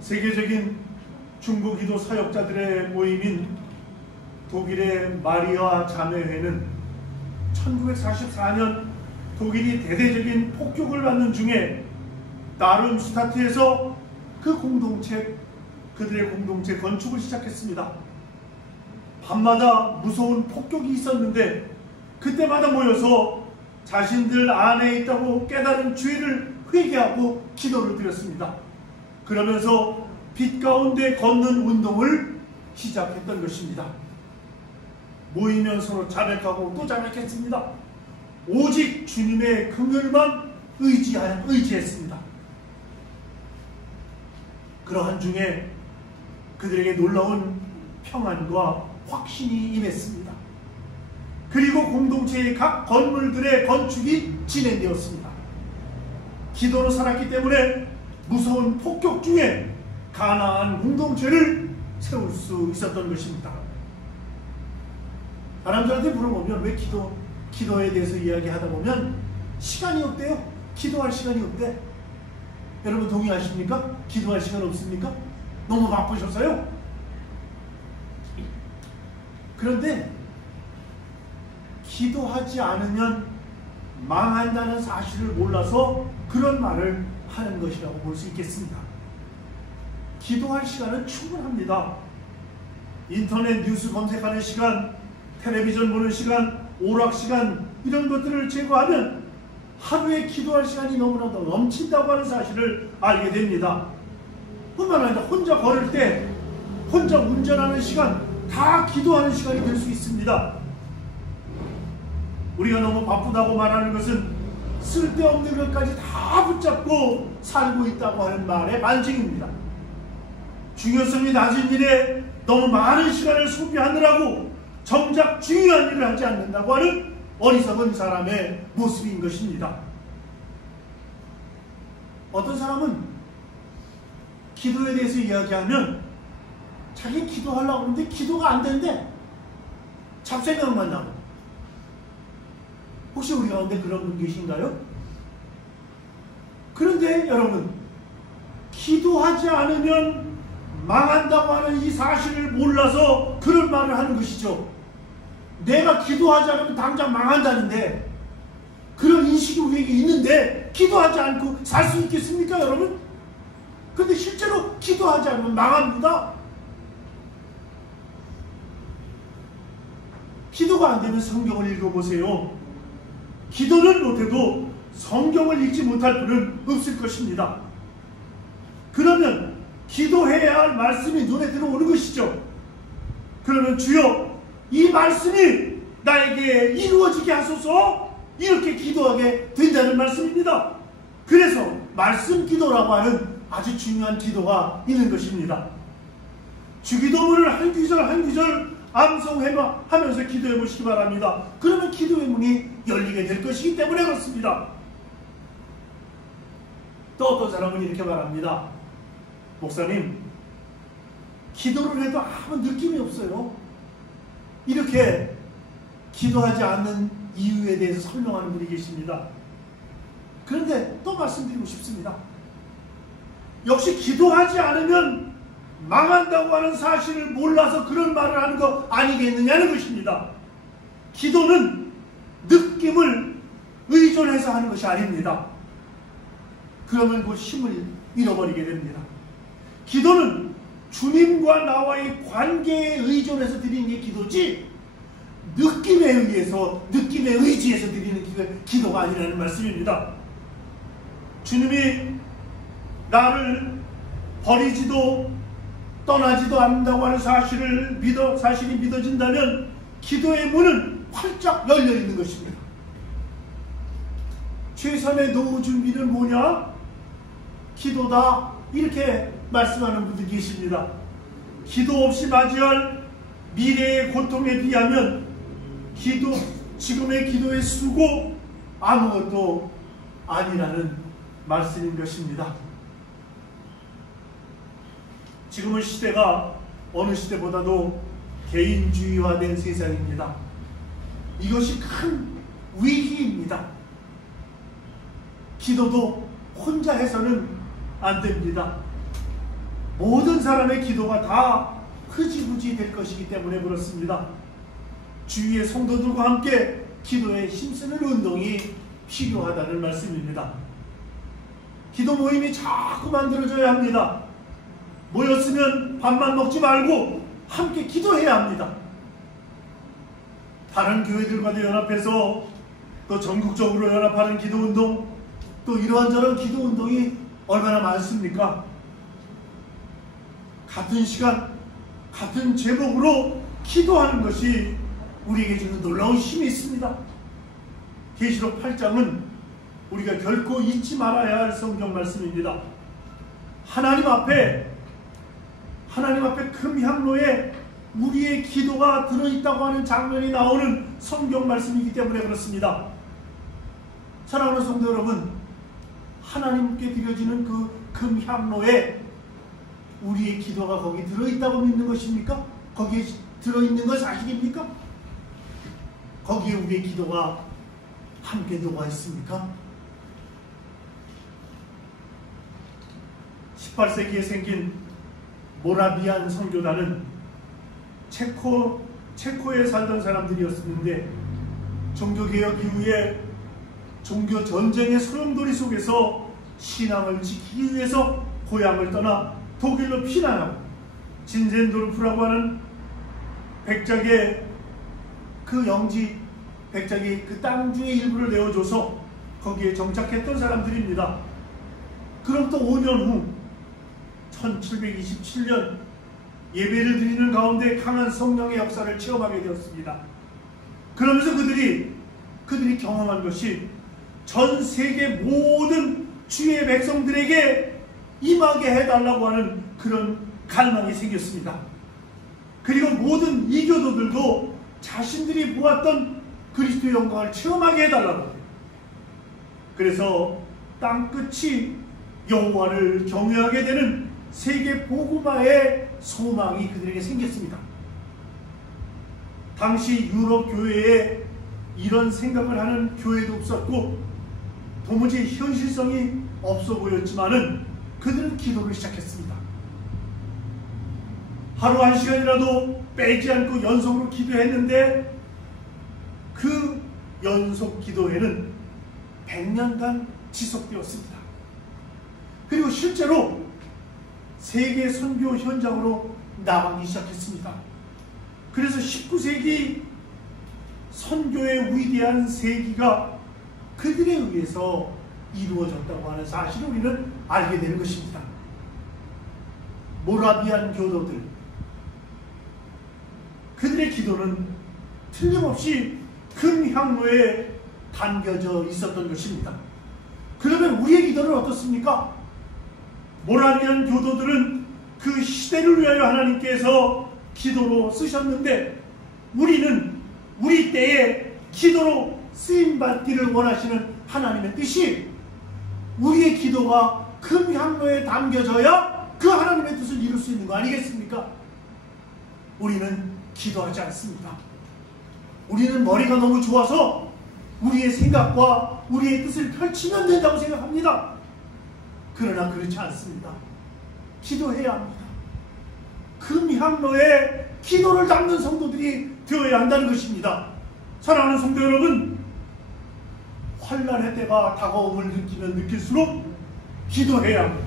세계적인 중보기도 사역자들의 모임인 독일의 마리아 자매회는 1944년 독일이 대대적인 폭격을 받는 중에 다른슈타트에서 그들의 공동체 건축을 시작했습니다. 밤마다 무서운 폭격이 있었는데 그때마다 모여서 자신들 안에 있다고 깨달은 죄를 회개하고 기도를 드렸습니다. 그러면서 빛 가운데 걷는 운동을 시작했던 것입니다. 모이면 서로 자백하고 또 자백했습니다. 오직 주님의 긍휼만 의지했습니다. 그러한 중에 그들에게 놀라운 평안과 확신이 임했습니다. 그리고 공동체의 각 건물들의 건축이 진행되었습니다. 기도로 살았기 때문에 무서운 폭격 중에 가난한 공동체를 세울 수 있었던 것입니다. 사람들한테 물어보면 왜 기도에 대해서 이야기하다 보면 시간이 없대요. 기도할 시간이 없대. 여러분 동의하십니까? 기도할 시간 없습니까? 너무 바쁘셨어요? 그런데 기도하지 않으면 망한다는 사실을 몰라서 그런 말을 하는 것이라고 볼 수 있겠습니다. 기도할 시간은 충분합니다. 인터넷 뉴스 검색하는 시간, 텔레비전 보는 시간, 오락 시간 이런 것들을 제거하면 하루에 기도할 시간이 너무나도 넘친다고 하는 사실을 알게 됩니다. 뿐만 아니라 혼자 걸을 때, 혼자 운전하는 시간 다 기도하는 시간이 될 수 있습니다. 우리가 너무 바쁘다고 말하는 것은 쓸데없는 것까지 다 붙잡고 살고 있다고 하는 말의 반증입니다. 중요성이 낮은 일에 너무 많은 시간을 소비하느라고 정작 중요한 일을 하지 않는다고 하는 어리석은 사람의 모습인 것입니다. 어떤 사람은 기도에 대해서 이야기하면 자기 기도하려고 하는데 기도가 안 된대. 잡생각만 나고. 혹시 우리 가운데 그런 분 계신가요? 그런데 여러분, 기도하지 않으면 망한다고 하는 이 사실을 몰라서 그런 말을 하는 것이죠. 내가 기도하지 않으면 당장 망한다는데, 그런 인식이 우리에게 있는데 기도하지 않고 살 수 있겠습니까, 여러분? 근데 실제로 기도하지 않으면 망합니다. 기도가 안 되면 성경을 읽어보세요. 기도를 못해도 성경을 읽지 못할 분은 없을 것입니다. 그러면 기도해야 할 말씀이 눈에 들어오는 것이죠. 그러면 주여, 이 말씀이 나에게 이루어지게 하소서, 이렇게 기도하게 된다는 말씀입니다. 그래서 말씀 기도라고 하는 아주 중요한 기도가 있는 것입니다. 주기도문을 한 구절 한 구절 암송하면서 기도해 보시기 바랍니다. 그러면 기도의 문이 열리게 될 것이기 때문에 그렇습니다. 또 어떤 사람은 이렇게 말합니다. 목사님, 기도를 해도 아무 느낌이 없어요. 이렇게 기도하지 않는 이유에 대해서 설명하는 분이 계십니다. 그런데 또 말씀드리고 싶습니다. 역시 기도하지 않으면 망한다고 하는 사실을 몰라서 그런 말을 하는 거 아니겠느냐는 것입니다. 기도는 느낌을 의존해서 하는 것이 아닙니다. 그러면 그 힘을 잃어버리게 됩니다. 기도는 주님과 나와의 관계에 의존해서 드리는 게 기도지, 느낌에 의해서, 느낌에 의지해서 드리는 기도가 아니라는 말씀입니다. 주님이 나를 버리지도 떠나지도 않는다고 하는 사실이 믿어진다면 기도의 문은 활짝 열려 있는 것입니다. 최선의 노후 준비는 뭐냐? 기도다. 이렇게 말씀하는 분들이 계십니다. 기도 없이 맞이할 미래의 고통에 비하면 지금의 기도의 수고 아무것도 아니라는 말씀인 것입니다. 지금은 시대가 어느 시대보다도 개인주의화된 세상입니다. 이것이 큰 위기입니다. 기도도 혼자 해서는 안 됩니다. 모든 사람의 기도가 다 흐지부지 될 것이기 때문에 그렇습니다. 주위의 성도들과 함께 기도에 힘쓰는 운동이 필요하다는 말씀입니다. 기도 모임이 자꾸 만들어져야 합니다. 모였으면 밥만 먹지 말고 함께 기도해야 합니다. 다른 교회들과도 연합해서 또 전국적으로 연합하는 기도운동, 또 이러한저런 기도운동이 얼마나 많습니까? 같은 시간, 같은 제목으로 기도하는 것이 우리에게 주는 놀라운 힘이 있습니다. 계시록 8장은 우리가 결코 잊지 말아야 할 성경 말씀입니다. 하나님 앞에 금향로에 우리의 기도가 들어있다고 하는 장면이 나오는 성경 말씀이기 때문에 그렇습니다. 사랑하는 성도 여러분, 하나님께 드려지는 그 금향로에 우리의 기도가 거기 들어있다고 믿는 것입니까? 거기에 들어있는 건 사실입니까? 거기에 우리의 기도가 함께 녹아 있습니까? 18세기에 생긴 모라비안 선교단은 체코에 살던 사람들이었는데 종교개혁 이후에 종교전쟁의 소용돌이 속에서 신앙을 지키기 위해서 고향을 떠나 독일로 피난하고 진젠도르프라고 하는 백작의 그 영지, 백작이 그 땅 중에 일부를 내어줘서 거기에 정착했던 사람들입니다. 그럼 또 5년 후 1727년 예배를 드리는 가운데 강한 성령의 역사를 체험하게 되었습니다. 그러면서 그들이 경험한 것이 전 세계 모든 주의 백성들에게 임하게 해달라고 하는 그런 갈망이 생겼습니다. 그리고 모든 이교도들도 자신들이 보았던 그리스도의 영광을 체험하게 해달라고. 그래서 땅끝이 여호와를 경외하게 되는 세계 복음화의 소망이 그들에게 생겼습니다. 당시 유럽 교회에 이런 생각을 하는 교회도 없었고 도무지 현실성이 없어 보였지만은 그들은 기도를 시작했습니다. 하루 한 시간이라도 빼지 않고 연속으로 기도했는데 그 연속 기도회는 100년간 지속되었습니다. 그리고 실제로 세계 선교 현장으로 나가기 시작했습니다. 그래서 19세기 선교의 위대한 세기가 그들에 의해서 이루어졌다고 하는 사실을 우리는 알게 되는 것입니다. 모라비안 교도들, 그들의 기도는 틀림없이 큰 향로에 담겨져 있었던 것입니다. 그러면 우리의 기도는 어떻습니까? 모라비안 교도들은 그 시대를 위하여 하나님께서 기도로 쓰셨는데 우리는 우리 때에 기도로 쓰임받기를 원하시는 하나님의 뜻이 우리의 기도가 큰 향로에 담겨져야 그 하나님의 뜻을 이룰 수 있는 거 아니겠습니까? 우리는 기도하지 않습니다. 우리는 머리가 너무 좋아서 우리의 생각과 우리의 뜻을 펼치면 된다고 생각합니다. 그러나 그렇지 않습니다. 기도해야 합니다. 큰 향로에 기도를 담는 성도들이 되어야 한다는 것입니다. 사랑하는 성도 여러분, 환난의 때가 다가옴을 느끼면 느낄수록 기도해야 합니다.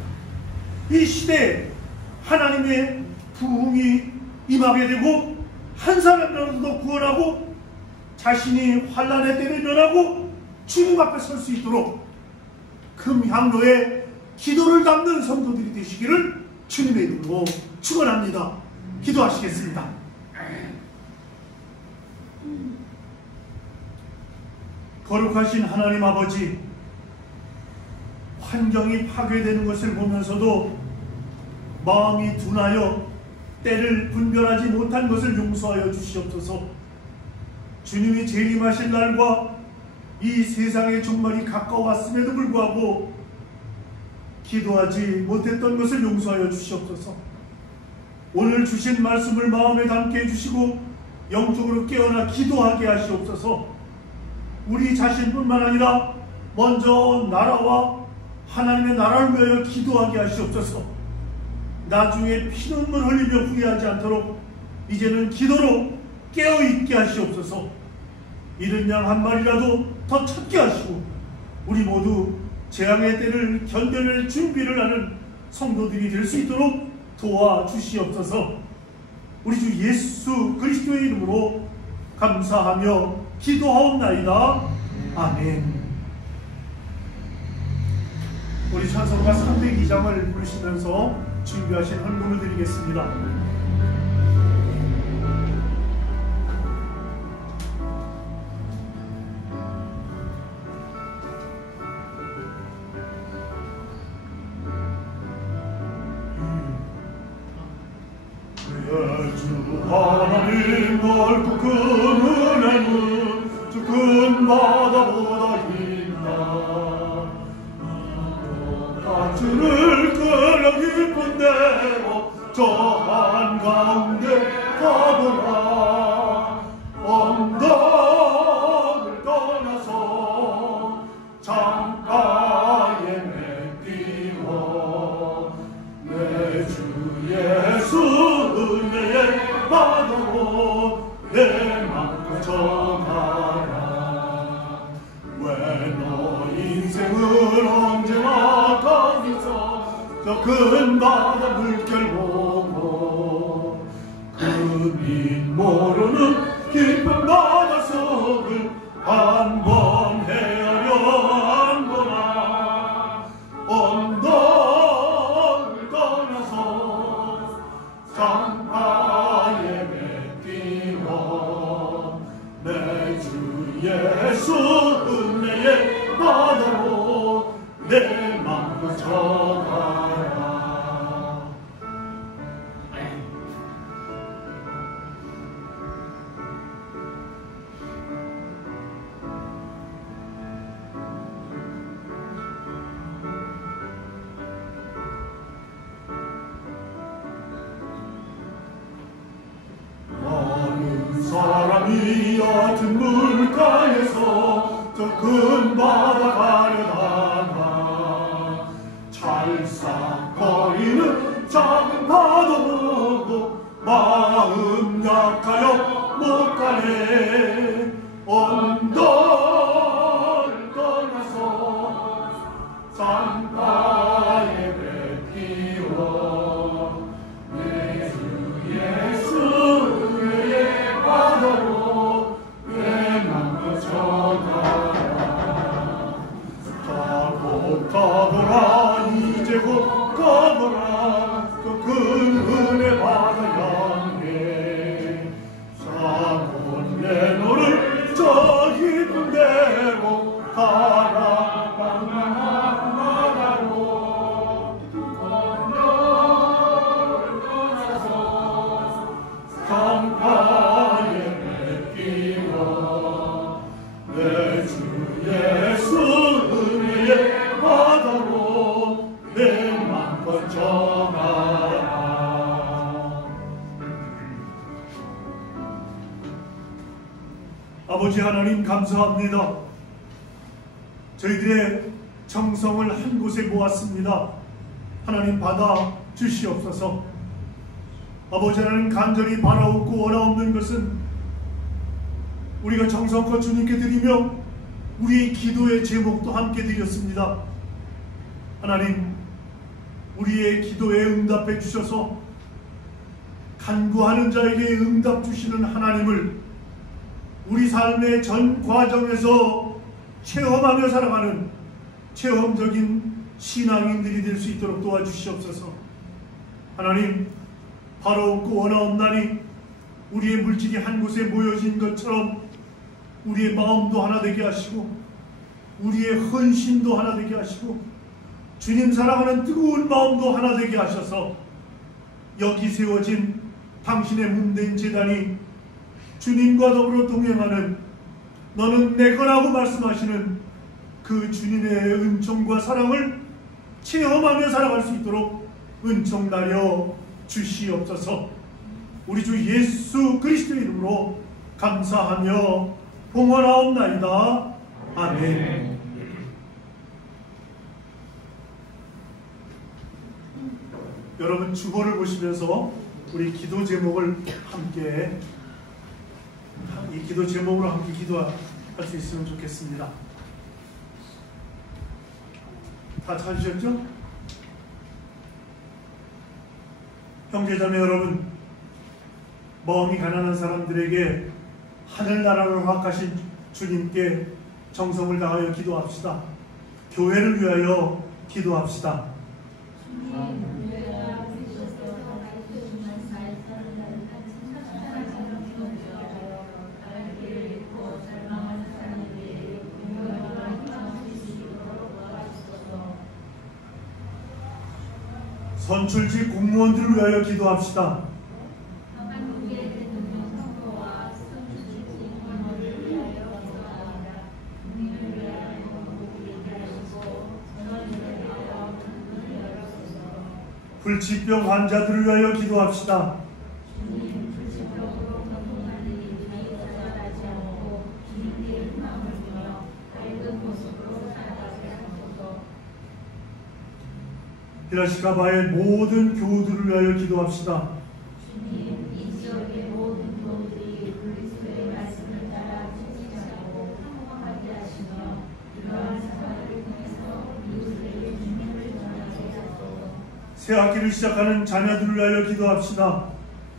이 시대에 하나님의 부흥이 임하게 되고 한 사람이라도 구원하고 자신이 환난의 때를 면하고 주님 앞에 설 수 있도록 금 향로에 기도를 담는 성도들이 되시기를 주님의 이름으로 축원합니다. 기도하시겠습니다. 거룩하신 하나님 아버지, 환경이 파괴되는 것을 보면서도 마음이 둔하여 때를 분별하지 못한 것을 용서하여 주시옵소서. 주님이 재림하실 날과 이 세상의 종말이 가까워왔음에도 불구하고 기도하지 못했던 것을 용서하여 주시옵소서. 오늘 주신 말씀을 마음에 담게 해주시고 영적으로 깨어나 기도하게 하시옵소서. 우리 자신뿐만 아니라 먼저 나라와 하나님의 나라를 위하여 기도하게 하시옵소서. 나중에 피눈물 흘리며 후회하지 않도록 이제는 기도로 깨어있게 하시옵소서. 이른 양 한 마리라도 더 찾게 하시고 우리 모두 재앙의 때를 견뎌낼 준비를 하는 성도들이 될 수 있도록 도와주시옵소서. 우리 주 예수 그리스도의 이름으로 감사하며 기도하옵나이다. 아멘. 우리 찬송가 302장을 부르시면서 준비하신 헌금을 드리겠습니다. 주 하나님 넓고 큰 은혜는 주 큰 바다보다 있나. 주를 끌어 깊은 데로 저 한가운데 가보라. 언덕을 떠나서 창가에 내띄워 내 주 예수 은혜의 바다로 내 맘 전하라. 왜 너 인생을 언제나 거기서 저 큰 바다 물결 보고 그 빛 모르는 깊은 바다 속을 한 번 헤아려 안거나. 언덕을 떠나서 창가에 내띄워 내 주 예수 은혜의 바다로 내 맘을 전하라. 바위 얕은 물가에서 저 큰 바다 가려다가 찰싹거리는 작은 파도 보고 마음 약하여 못 가네. 언덕을 떠나서 산가에 뱉기워 내 주 예수의 바다로 내 맘을 전하라. 곧 가보라 이제 곧 가보라 그 큰 은혜 바다 향해 사고는 내 너를 저 깊은 데로 가라. 방랑한 바다로 언덕을 떠나서 강가에 맺기워 내 주 예수 은혜의 바다로 내 맘껏 전하라. 아버지 하나님 감사합니다. 저희들의 정성을 한 곳에 모았습니다. 하나님 받아 주시옵소서. 아버지 하나님 간절히 바라옵고 원하옵는 것은 우리가 정성껏 주님께 드리며 우리의 기도의 제목도 함께 드렸습니다. 하나님 우리의 기도에 응답해 주셔서 간구하는 자에게 응답 주시는 하나님을 우리 삶의 전 과정에서 체험하며 살아가는 체험적인 신앙인들이 될 수 있도록 도와주시옵소서. 하나님 바라옵고 원하옵나니 우리의 물질이 한 곳에 모여진 것처럼 우리의 마음도 하나 되게 하시고 우리의 헌신도 하나 되게 하시고 주님 사랑하는 뜨거운 마음도 하나 되게 하셔서 여기 세워진 당신의 몸된 제단이 주님과 더불어 동행하는 너는 내 거라고 말씀하시는 그 주님의 은총과 사랑을 체험하며 살아갈 수 있도록 은총 나려 주시옵소서. 우리 주 예수 그리스도의 이름으로 감사하며 봉헌하옵나이다. 아멘. 여러분 주보를 보시면서 우리 기도 제목을 함께 이 기도 제목으로 함께 기도할 수 있으면 좋겠습니다. 다 찾으셨죠? 형제자매 여러분, 마음이 가난한 사람들에게 하늘나라를 허락하신 주님께 정성을 다하여 기도합시다. 교회를 위하여 기도합시다. 선출직 공무원들을 위하여 기도합시다. 불치병 환자들을 위하여 기도합시다. 히라시카바의 모든 교우들을 위하여 기도합시다. 주님, 이 지역의 모든 교우들이 그리스도의 말씀을 따라 지키자고 성공하게 하시며 이러한 사과를 통해서 이웃에게 주님을 전하게 하소서. 새 학기를 시작하는 자녀들을 위하여 기도합시다.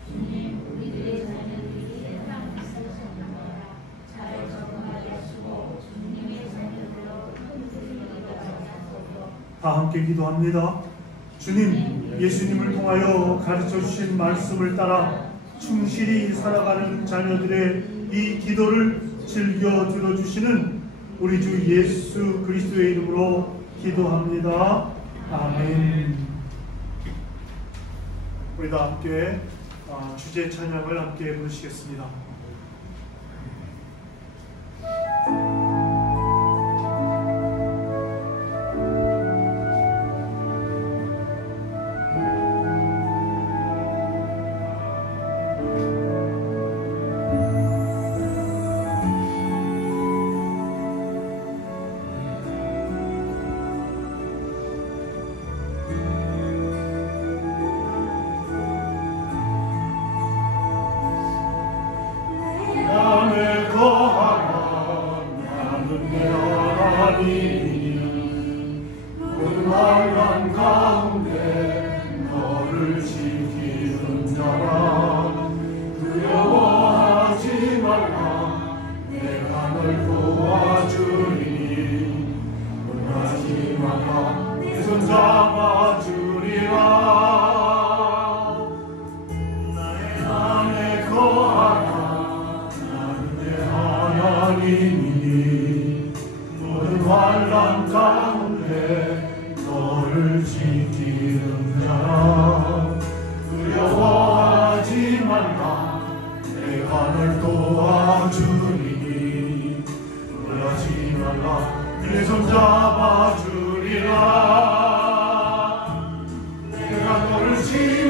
주님, 우리들의 자녀들이 세상 비슷하십니다. 잘 적응하게 하시고 주님의 자녀들로 흔들리게 하소서. 다 함께 기도합니다. 주님, 예수님을 통하여 가르쳐주신 말씀을 따라 충실히 살아가는 자녀들의 이 기도를 즐겨 들어주시는 우리 주 예수 그리스도의 이름으로 기도합니다. 아멘. 우리 다 함께 주제 찬양을 함께 부르시겠습니다.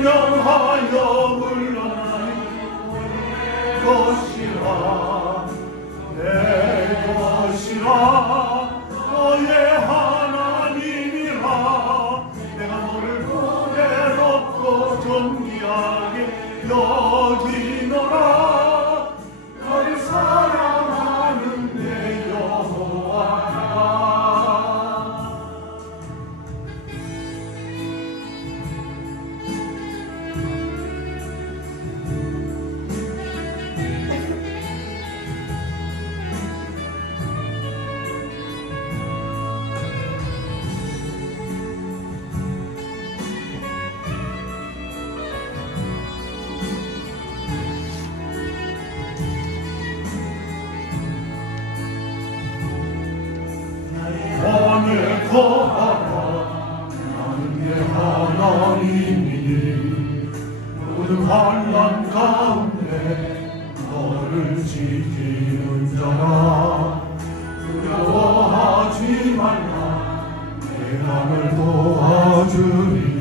진영하여 물러나니 것이라 내 것이라 너의 하나님이라 내가 너를 보배롭고 존귀하게 여기노라 너를 사랑하는 내 여호와라. 원을 거하라 나는 내 하나님이니 모든 환난 가운데 너를 지키는 자라 두려워하지 말라 내가 널 도와주리니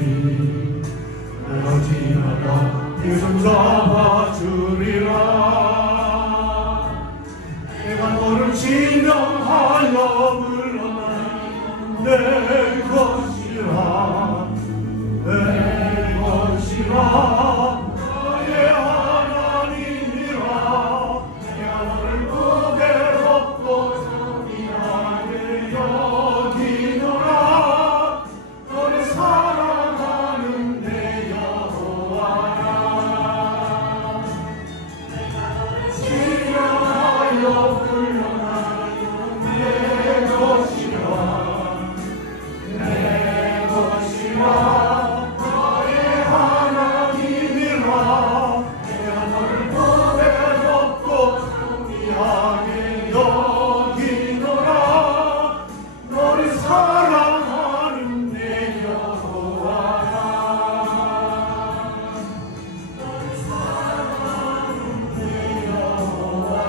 놀라지 말라 네 손 잡아주리라 내가 너를 진영하여 내 것이라 내 것이라 너의 하나님이라 내가 너를 보배롭고 존귀하게 여기노라 너를 사랑하는 내 여호와라 내가 너를 진영하여 불러나요 내 것이라 너의 하나님이라 내가 너를 보배롭고 존귀하게 여기노라 너를 사랑하는 내 여호와라 너를 사랑하는 내 여호와라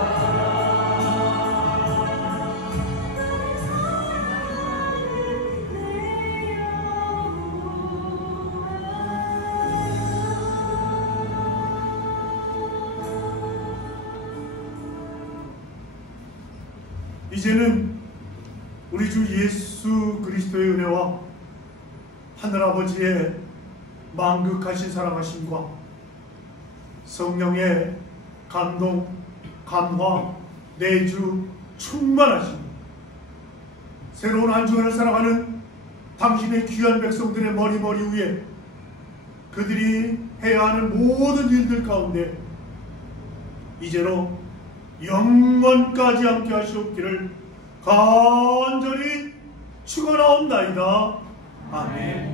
이제는 우리 주 예수 그리스도의 은혜와 하늘아버지의 만극하신 사랑하심과 성령의 감동, 감화, 내주, 충만하심 새로운 한 주간을 살아가는 당신의 귀한 백성들의 머리 위에 그들이 해야 하는 모든 일들 가운데 이제로 영원까지 함께 하시옵기를 간절히 축원하옵나이다. 아멘.